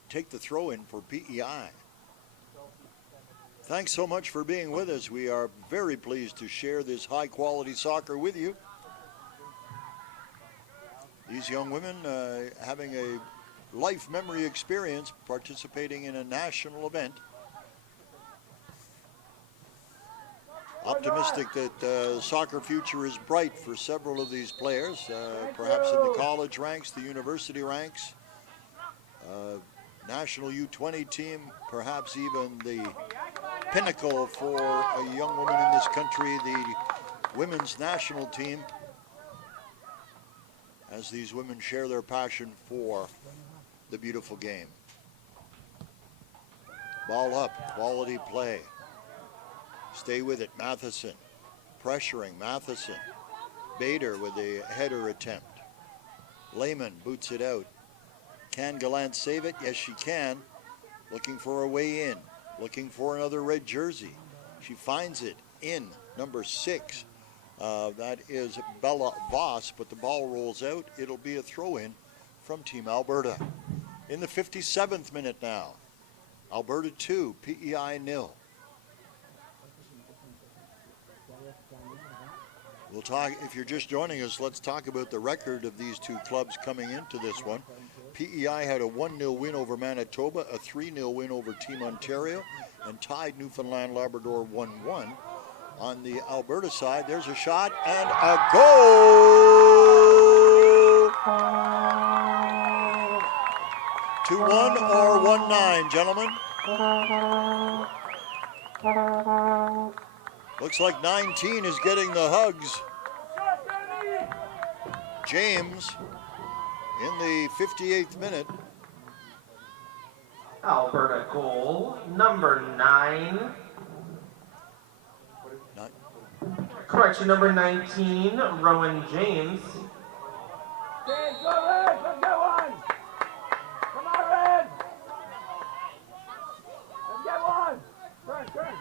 take the throw in for PEI. Thanks so much for being with us. We are very pleased to share this high quality soccer with you. These young women having a life memory experience participating in a national event. Optimistic that the soccer future is bright for several of these players, perhaps in the college ranks, the university ranks, national U-20 team, perhaps even the pinnacle for a young woman in this country, the women's national team, as these women share their passion for the beautiful game. Ball up, quality play. Stay with it, Matheson. Pressuring Matheson. Bader with a header attempt. Lehman boots it out. Can Gallant save it? Yes, she can. Looking for a way in. Looking for another red jersey. She finds it in number 6. That is Bella Voss, but the ball rolls out. It'll be a throw-in from Team Alberta. In the 57th minute now. Alberta 2, PEI 0. We'll talk, if you're just joining us, let's talk about the record of these two clubs coming into this one. PEI had a 1-0 win over Manitoba, a 3-0 win over Team Ontario, and tied Newfoundland Labrador 1-1. On the Alberta side, there's a shot and a goal! 2-1 or 1-9, gentlemen? Looks like 19 is getting the hugs. James in the 58th minute. Alberta goal, number 9. Correction, number 19, Rowan James. James, go Red! Let's get one! Come on, Red! Let's get one! Turn.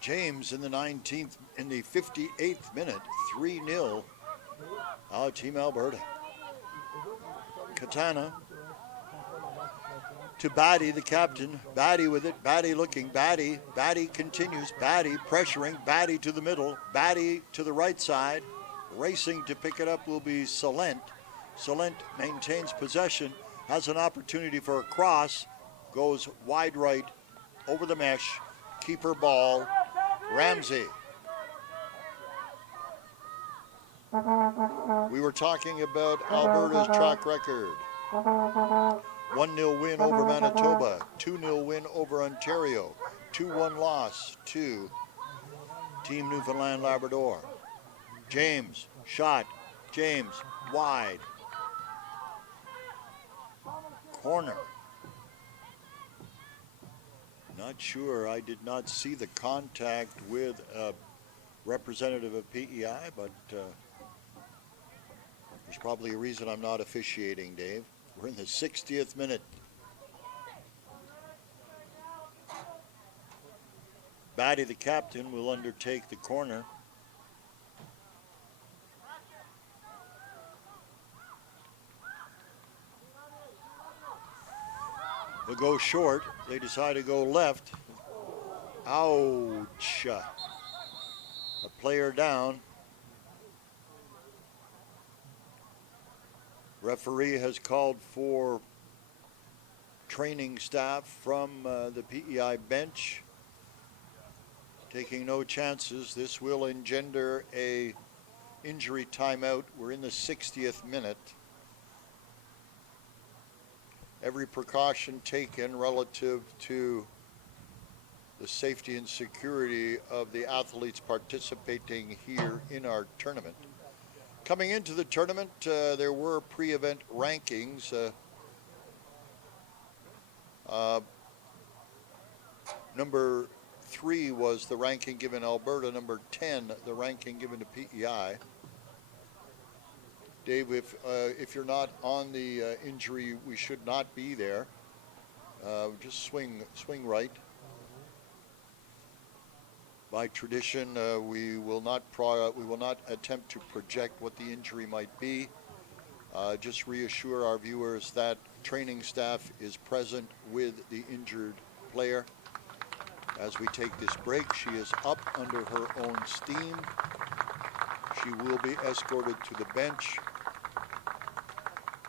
James in the 58th minute, 3-0. Team Alberta. Katana to Batty, the captain. Batty with it. Batty looking. Batty continues. Batty pressuring. Batty to the middle. Batty to the right side. Racing to pick it up will be Salent. Salent maintains possession. Has an opportunity for a cross. Goes wide right. Over the mesh. Keeper ball. Ramsey. We were talking about Alberta's track record. 1-0 win over Manitoba, 2-0 win over Ontario, 2-1 loss to Team Newfoundland Labrador. James, shot, James, wide. Corner. Not sure, I did not see the contact with a representative of PEI, but there's probably a reason I'm not officiating, Dave. We're in the 60th minute. Batty, the captain, will undertake the corner. They'll go short. They decide to go left. Ouch. A player down. Referee has called for training staff from the PEI bench, taking no chances. This will engender a injury timeout. We're in the 60th minute. Every precaution taken relative to the safety and security of the athletes participating here in our tournament. Coming into the tournament, there were pre-event rankings. Number 3 was the ranking given Alberta. Number 10, the ranking given to PEI. Dave, if you're not on the injury, we should not be there. Just swing right. By tradition, we will not attempt to project what the injury might be. Just reassure our viewers that training staff is present with the injured player. As we take this break, she is up under her own steam. She will be escorted to the bench.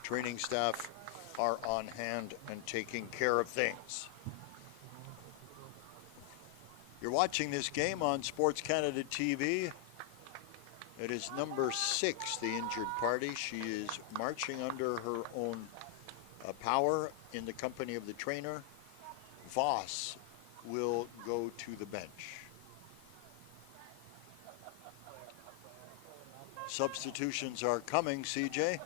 Training staff are on hand and taking care of things. You're watching this game on Sports Canada TV. It is number 6, the injured party. She is marching under her own power in the company of the trainer. Voss will go to the bench. Substitutions are coming, CJ.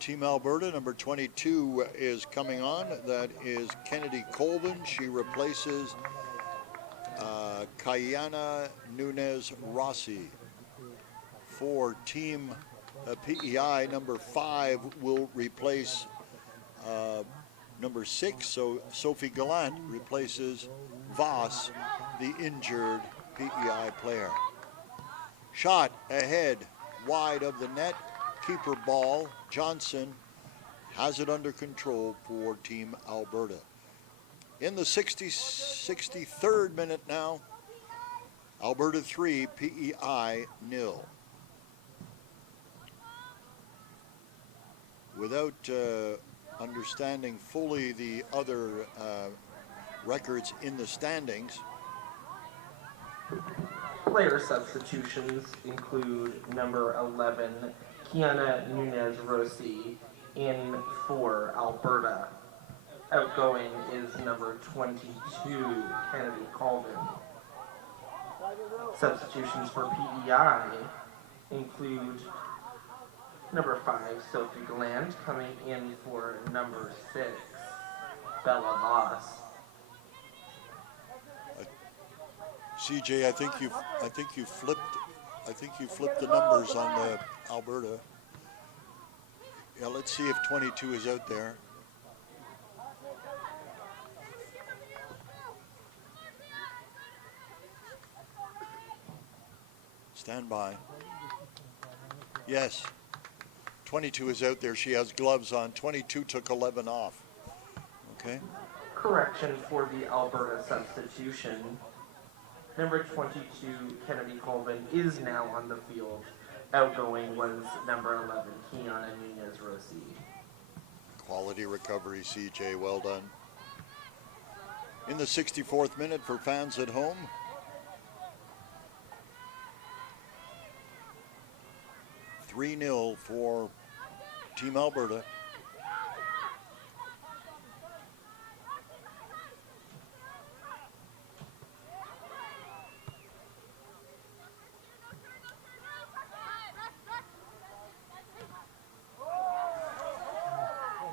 Team Alberta, number 22 is coming on. That is Kennedy Colvin. She replaces Kayana Nunez Rossi. For Team PEI, number 5 will replace number 6. So Sophie Gallant replaces Voss, the injured PEI player. Shot ahead, wide of the net. Keeper ball. Johnson has it under control for Team Alberta. In the 63rd minute now, Alberta 3, PEI 0. Without understanding fully the other records in the standings. Player substitutions include number 11, Kiana Nunez Rossi, in for Alberta. Outgoing is number 22, Kennedy Colvin. Substitutions for PEI include number 5, Sophie Gallant, coming in for number 6, Bella Voss. CJ, I think you flipped the numbers on the Alberta. Yeah, let's see if 22 is out there. Stand by. Yes, 22 is out there. She has gloves on. 22 took 11 off. Okay. Correction for the Alberta substitution. Number 22, Kennedy Colvin, is now on the field. Outgoing was number 11, Kiana Nunez Rossi. Quality recovery, CJ. Well done. In the 64th minute for fans at home. (3-0) for Team Alberta.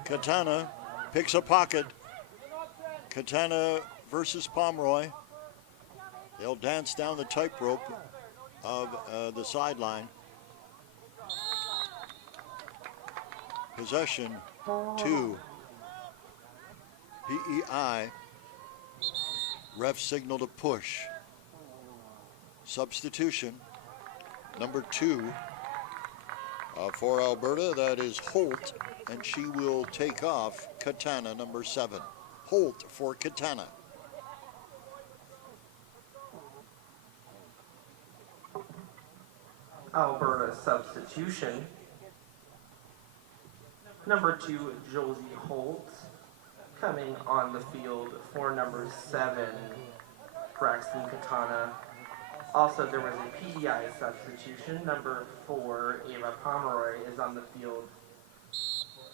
Katana picks a pocket. Katana versus Pomeroy. They'll dance down the tightrope of the sideline. Possession to PEI. Ref signal to push. Substitution. Number 2 for Alberta, that is Holt, and she will take off Katana, number 7. Holt for Katana. Alberta substitution. Number 2, Josie Holt, coming on the field for number 7, Braxton Katana. Also, there was a PEI substitution. Number 4, Ava Pomeroy, is on the field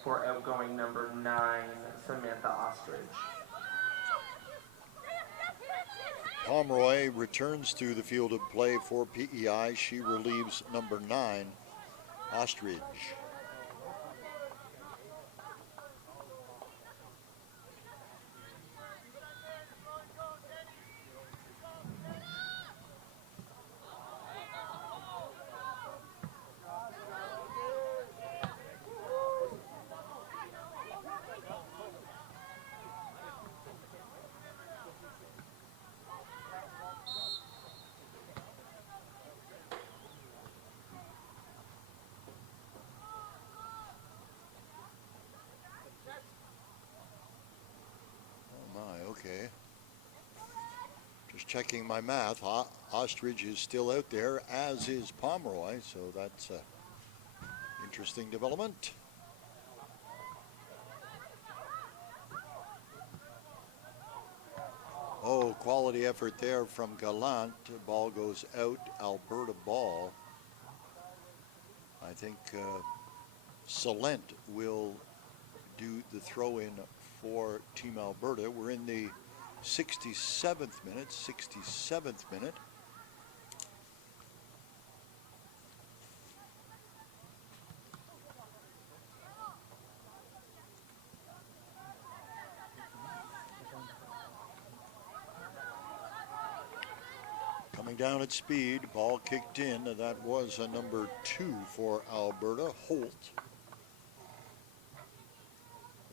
for outgoing number 9, Samantha Ostrich. Pomeroy returns to the field of play for PEI. She relieves number 9, Ostrich. Okay. Just checking my math. Ostrich is still out there, as is Pomeroy, so that's an interesting development. Oh, quality effort there from Gallant. Ball goes out. Alberta ball. I think Salent will do the throw-in for Team Alberta. We're in the 67th minute. Coming down at speed, ball kicked in. That was a number 2 for Alberta, Holt.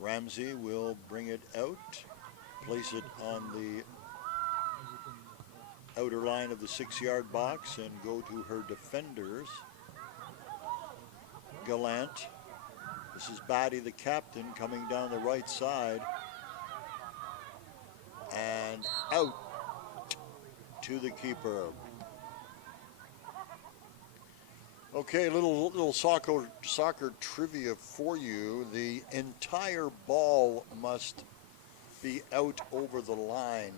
Ramsey will bring it out, place it on the outer line of the 6-yard box and go to her defenders. Gallant. This is Batty, the captain, coming down the right side. And out to the keeper. Okay, little soccer trivia for you. The entire ball must be out over the line.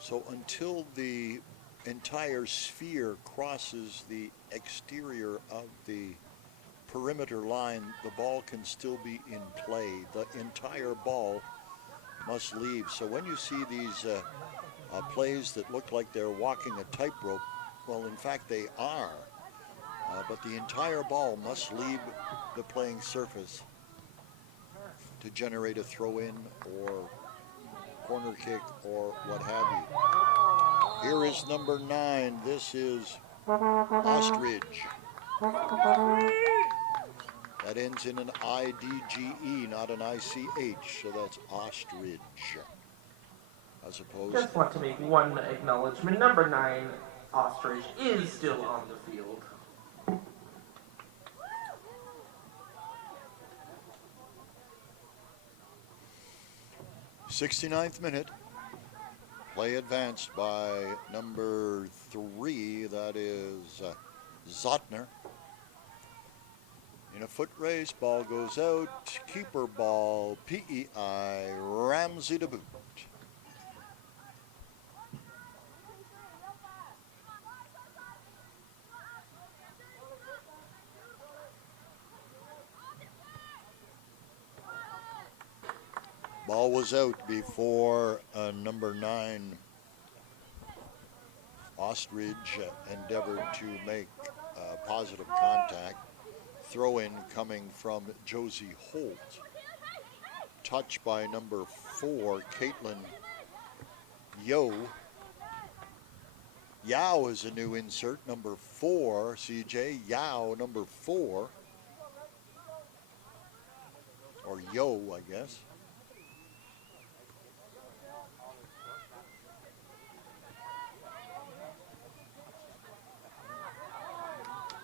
So until the entire sphere crosses the exterior of the perimeter line, the ball can still be in play. The entire ball must leave. So when you see these plays that look like they're walking a tightrope, well, in fact, they are. But the entire ball must leave the playing surface to generate a throw-in or corner kick or what have you. Here is number 9. This is Ostrich. That ends in an I-D-G-E, not an I-C-H, so that's Ostrich. As opposed. Just want to make one acknowledgement. Number 9, Ostrich, is still on the field. 69th minute. Play advanced by number 3, that is Zotner. In a foot race, ball goes out. Keeper ball, PEI, Ramsey to boot. Ball was out before number 9, Ostrich, endeavored to make positive contact. Throw-in coming from Josie Holt. Touch by number 4, Caitlin Yeo. Yao is a new insert, number 4, CJ. Yao, number 4. Or Yo, I guess.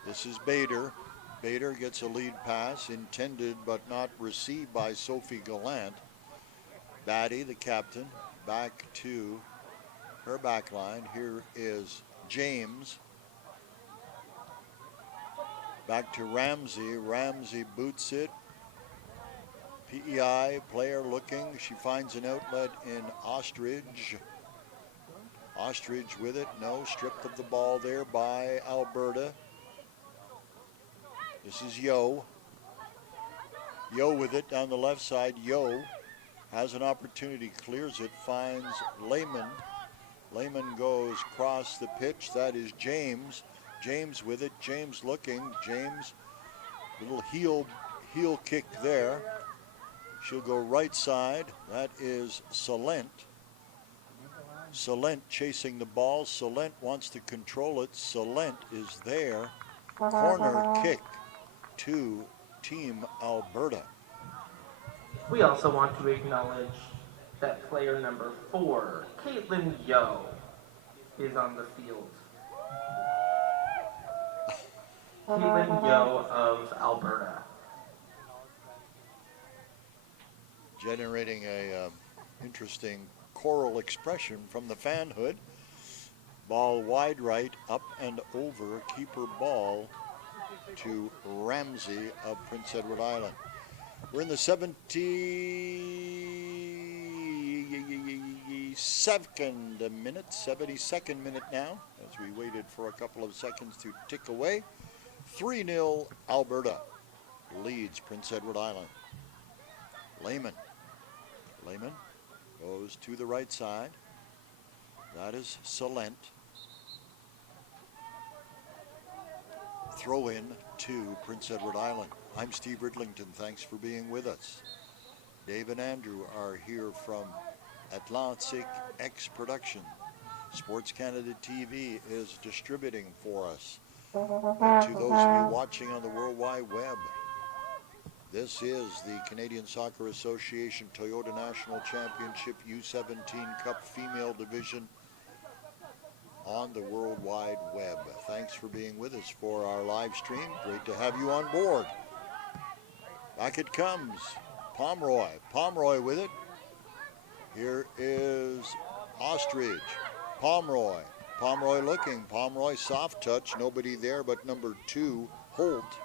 This is Bader. Bader gets a lead pass, intended but not received by Sophie Gallant. Batty, the captain, back to her back line. Here is James. Back to Ramsey. Ramsey boots it. PEI player looking. She finds an outlet in Ostrich. Ostrich with it. No, stripped of the ball there by Alberta. This is Yo. Yo with it down the left side. Yo has an opportunity, clears it, finds Lehman. Lehman goes across the pitch. That is James. James with it. James looking. James, little heel kick there. She'll go right side. That is Salent. Salent chasing the ball. Salent wants to control it. Salent is there. Corner kick to Team Alberta. We also want to acknowledge that player number 4, Caitlin Yo, is on the field. Caitlin Yo of Alberta. Generating a interesting choral expression from the fan hood. Ball wide right, up and over, keeper ball to Ramsey of Prince Edward Island. We're in the 72nd minute now, as we waited for a couple of seconds to tick away. 3-0 Alberta leads Prince Edward Island. Lehman goes to the right side. That is Salent. Throw in to Prince Edward Island. I'm Steve Ridlington. Thanks for being with us. Dave and Andrew are here from Atlantic X Production. Sports Canada TV is distributing for us. But to those of you watching on the World Wide Web, this is the Canadian Soccer Association Toyota National Championship U-17 Cup Female Division on the World Wide Web. Thanks for being with us for our live stream. Great to have you on board. Back it comes. Pomeroy with it. Here is Ostrich. Pomeroy looking. Pomeroy soft touch. Nobody there but number 2, Holt.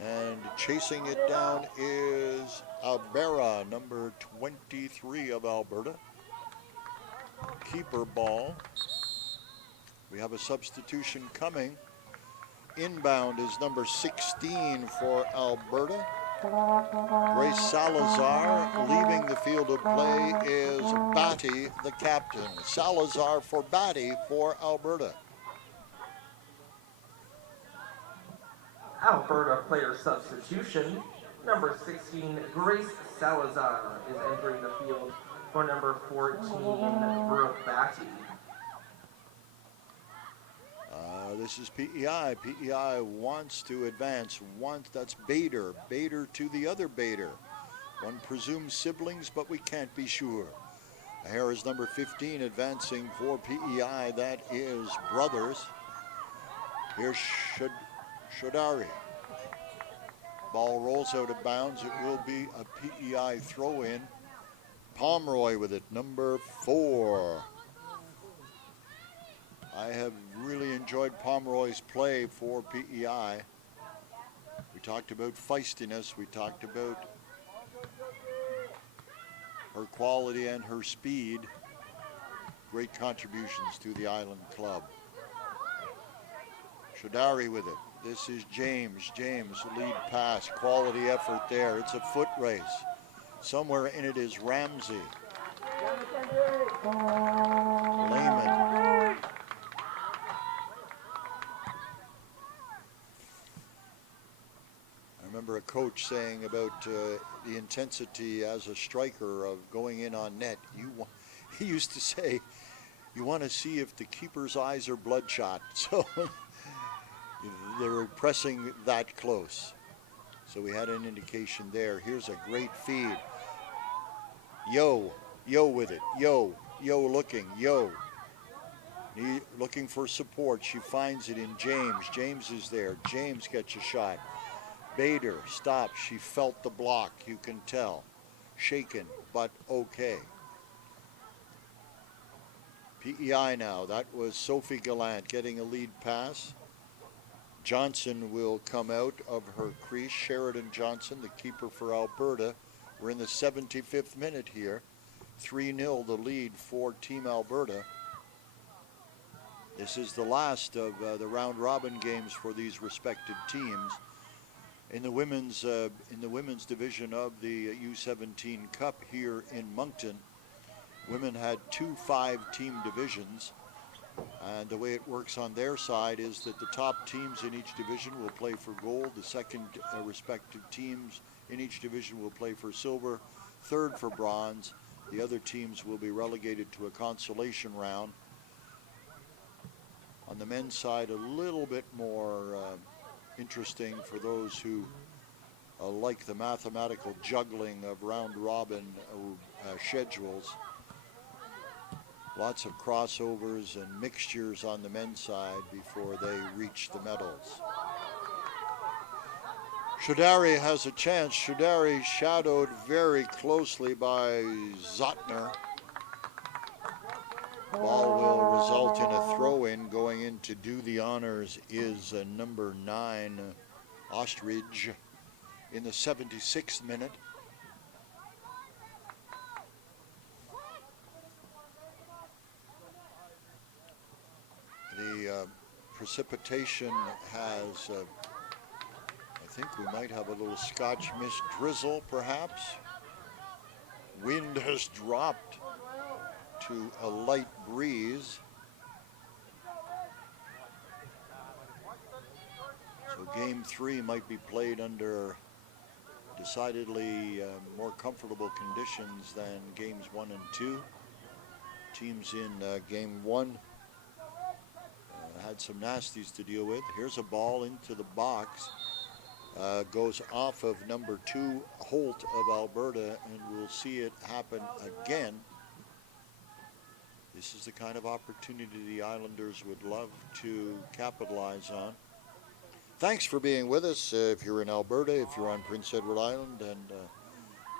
And chasing it down is Alberta, number 23 of Alberta. Keeper ball. We have a substitution coming. Inbound is number 16 for Alberta. Grace Salazar. Leaving the field of play is Batty, the captain. Salazar for Batty for Alberta. Alberta player substitution. Number 16, Grace Salazar, is entering the field for number 14, Brooke Batty. This is PEI. PEI wants to advance. That's Bader. Bader to the other Bader. One presumes siblings, but we can't be sure. Here is number 15 advancing for PEI. That is Brothers. Here's Shodari. Ball rolls out of bounds. It will be a PEI throw-in. Pomeroy with it, number 4. I have really enjoyed Pomeroy's play for PEI. We talked about feistiness. We talked about her quality and her speed. Great contributions to the Island Club. Shodari with it. This is James. James, lead pass. Quality effort there. It's a foot race. Somewhere in it is Ramsey. Lehman. I remember a coach saying about the intensity as a striker of going in on net. He used to say, you want to see if the keeper's eyes are bloodshot. So they were pressing that close. So we had an indication there. Here's a great feed. Yo with it. Yo looking. Looking for support. She finds it in James. James is there. James gets a shot. Bader stops. She felt the block, you can tell. Shaken, but okay. PEI now. That was Sophie Gallant getting a lead pass. Johnson will come out of her crease. Sheridan Johnson, the keeper for Alberta. We're in the 75th minute here. 3-0 the lead for Team Alberta. This is the last of the round robin games for these respective teams. In the women's division of the U-17 Cup here in Moncton, women had 2 5-team divisions, and the way it works on their side is that the top teams in each division will play for gold, the second respective teams in each division will play for silver, third for bronze. The other teams will be relegated to a consolation round. On the men's side, a little bit more interesting for those who like the mathematical juggling of round robin schedules. Lots of crossovers and mixtures on the men's side before they reach the medals. Shadari has a chance. Shadari shadowed very closely by Zotner. Ball will result in a throw-in. Going in to do the honors is number 9, Ostrich, in the 76th minute. The precipitation has, I think we might have a little Scotch mist drizzle perhaps. Wind has dropped to a light breeze. So game 3 might be played under decidedly more comfortable conditions than games 1 and 2. Teams in game 1 had some nasties to deal with. Here's a ball into the box. Goes off of number 2, Holt of Alberta, and we'll see it happen again. This is the kind of opportunity the Islanders would love to capitalize on. Thanks for being with us. If you're in Alberta, if you're on Prince Edward Island, and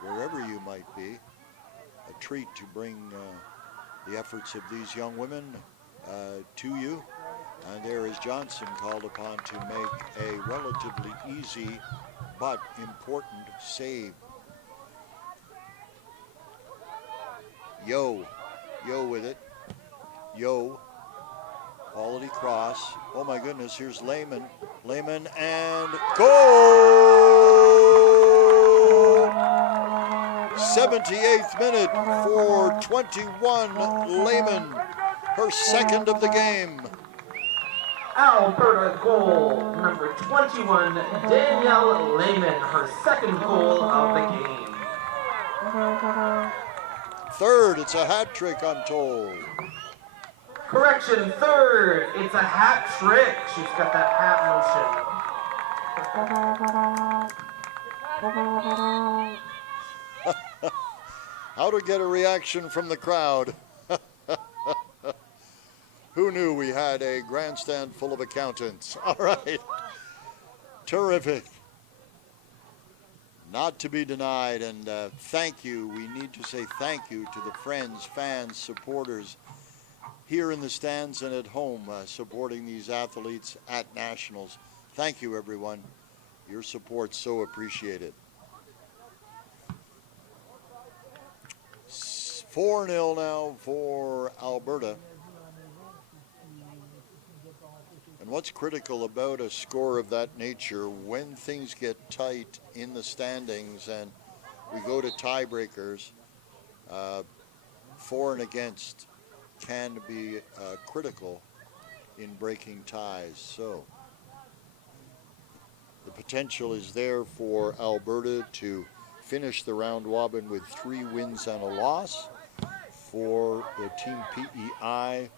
wherever you might be, a treat to bring the efforts of these young women to you. And there is Johnson called upon to make a relatively easy but important save. Yo with it. Yo. Quality cross. Oh my goodness, here's Lehman. Lehman and goal! 78th minute for 21, Lehman. Her second of the game. Alberta goal number 21, Danielle Lehman, her second goal of the game. Third, it's a hat trick, I'm told. Correction, third, it's a hat trick. She's got that hat motion. How to get a reaction from the crowd. Who knew we had a grandstand full of accountants? All right. Terrific. Not to be denied, and thank you. We need to say thank you to the friends, fans, supporters here in the stands and at home supporting these athletes at nationals. Thank you, everyone. Your support's so appreciated. 4-0 now for Alberta. And what's critical about a score of that nature, when things get tight in the standings and we go to tiebreakers, for and against can be critical in breaking ties. So the potential is there for Alberta to finish the round robin with 3 wins and a loss. For the team PEI,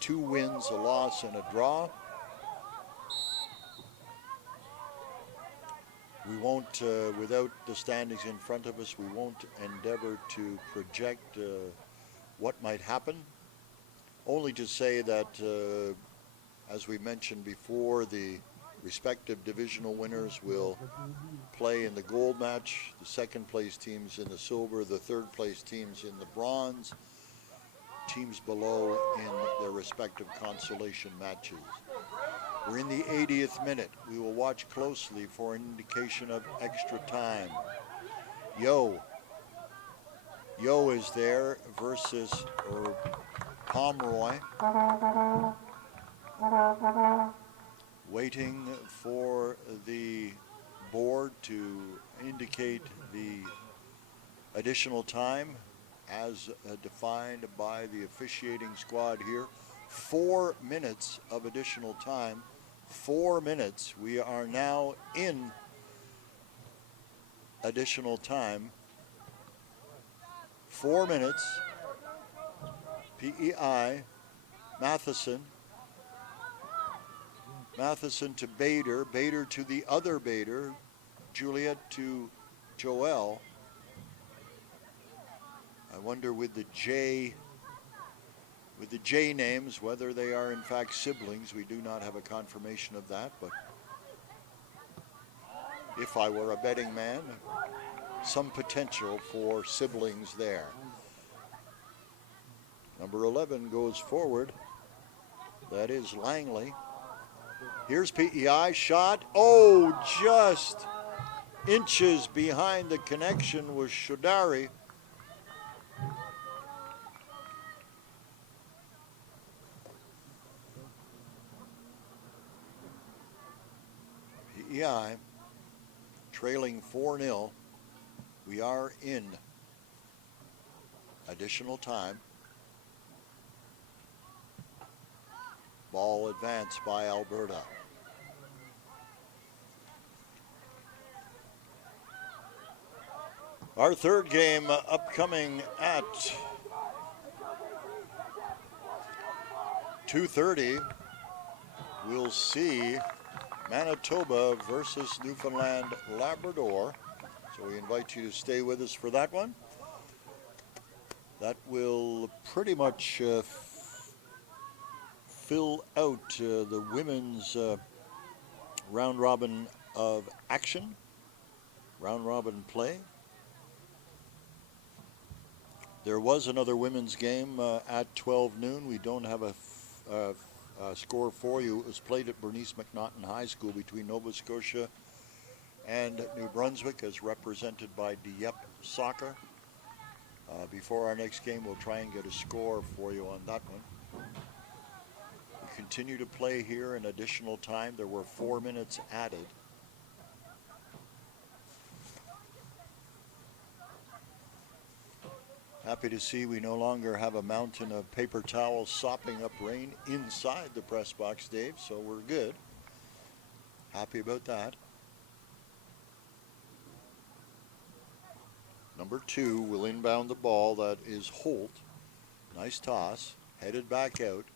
2 wins, a loss, and a draw. We won't, without the standings in front of us, we won't endeavor to project what might happen. Only to say that, as we mentioned before, the respective divisional winners will play in the gold match, the second place teams in the silver, the third place teams in the bronze, teams below in their respective consolation matches. We're in the 80th minute. We will watch closely for an indication of extra time. Yo is there versus, or Pomeroy. Waiting for the board to indicate the additional time as defined by the officiating squad here. 4 minutes of additional time. 4 minutes. We are now in additional time. 4 minutes. PEI, Matheson. Matheson to Bader. Bader to the other Bader. Juliet to Joel. I wonder with the J names whether they are in fact siblings. We do not have a confirmation of that, but if I were a betting man, some potential for siblings there. Number 11 goes forward. That is Langley. Here's PEI shot. Oh, just inches behind the connection was Shodari. PEI trailing 4-0. We are in additional time. Ball advanced by Alberta. Our third game upcoming at 2:30. We'll see Manitoba versus Newfoundland Labrador. So we invite you to stay with us for that one. That will pretty much fill out the women's round robin of action, round robin play. There was another women's game at 12 noon. We don't have a score for you. It was played at Bernice McNaughton High School between Nova Scotia and New Brunswick, as represented by Dieppe Soccer. Before our next game, we'll try and get a score for you on that one. We continue to play here in additional time. There were 4 minutes added. Happy to see we no longer have a mountain of paper towels sopping up rain inside the press box, Dave, so we're good. Happy about that. Number 2 will inbound the ball. That is Holt. Nice toss. Headed back out.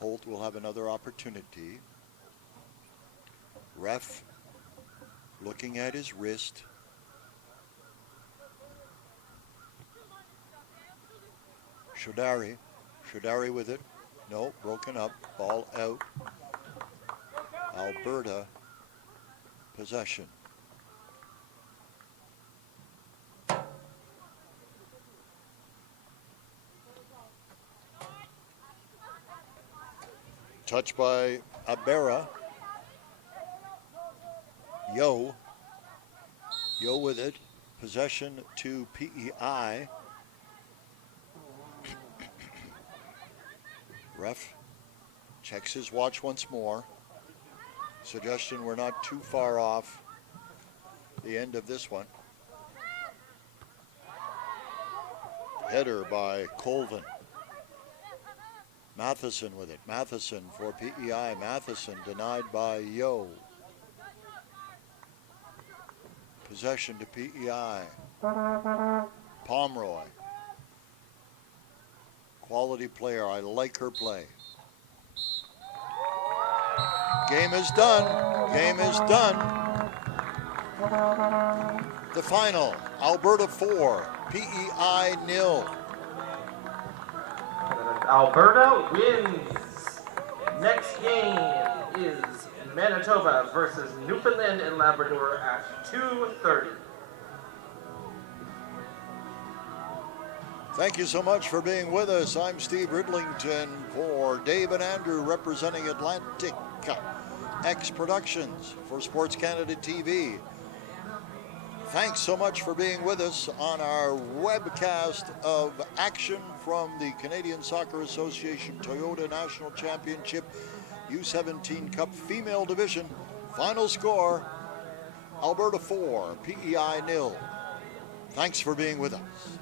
Holt will have another opportunity. Ref looking at his wrist. Shodari with it. No, broken up. Ball out. Alberta possession. Touch by Abera. Yo with it. Possession to PEI. Ref checks his watch once more. Suggestion we're not too far off the end of this one. Header by Colvin. Matheson with it. Matheson for PEI. Matheson denied by Yo. Possession to PEI. Pomeroy. Quality player. I like her play. Game is done. Game is done. The final. Alberta 4. PEI 0. Alberta wins. Next game is Manitoba versus Newfoundland and Labrador at 2:30. Thank you so much for being with us. I'm Steve Ridlington for Dave and Andrew representing Atlantic X Productions for Sports Canada TV. Thanks so much for being with us on our webcast of action from the Canadian Soccer Association Toyota National Championship U-17 Cup Female Division. Final score, Alberta 4, PEI 0. Thanks for being with us.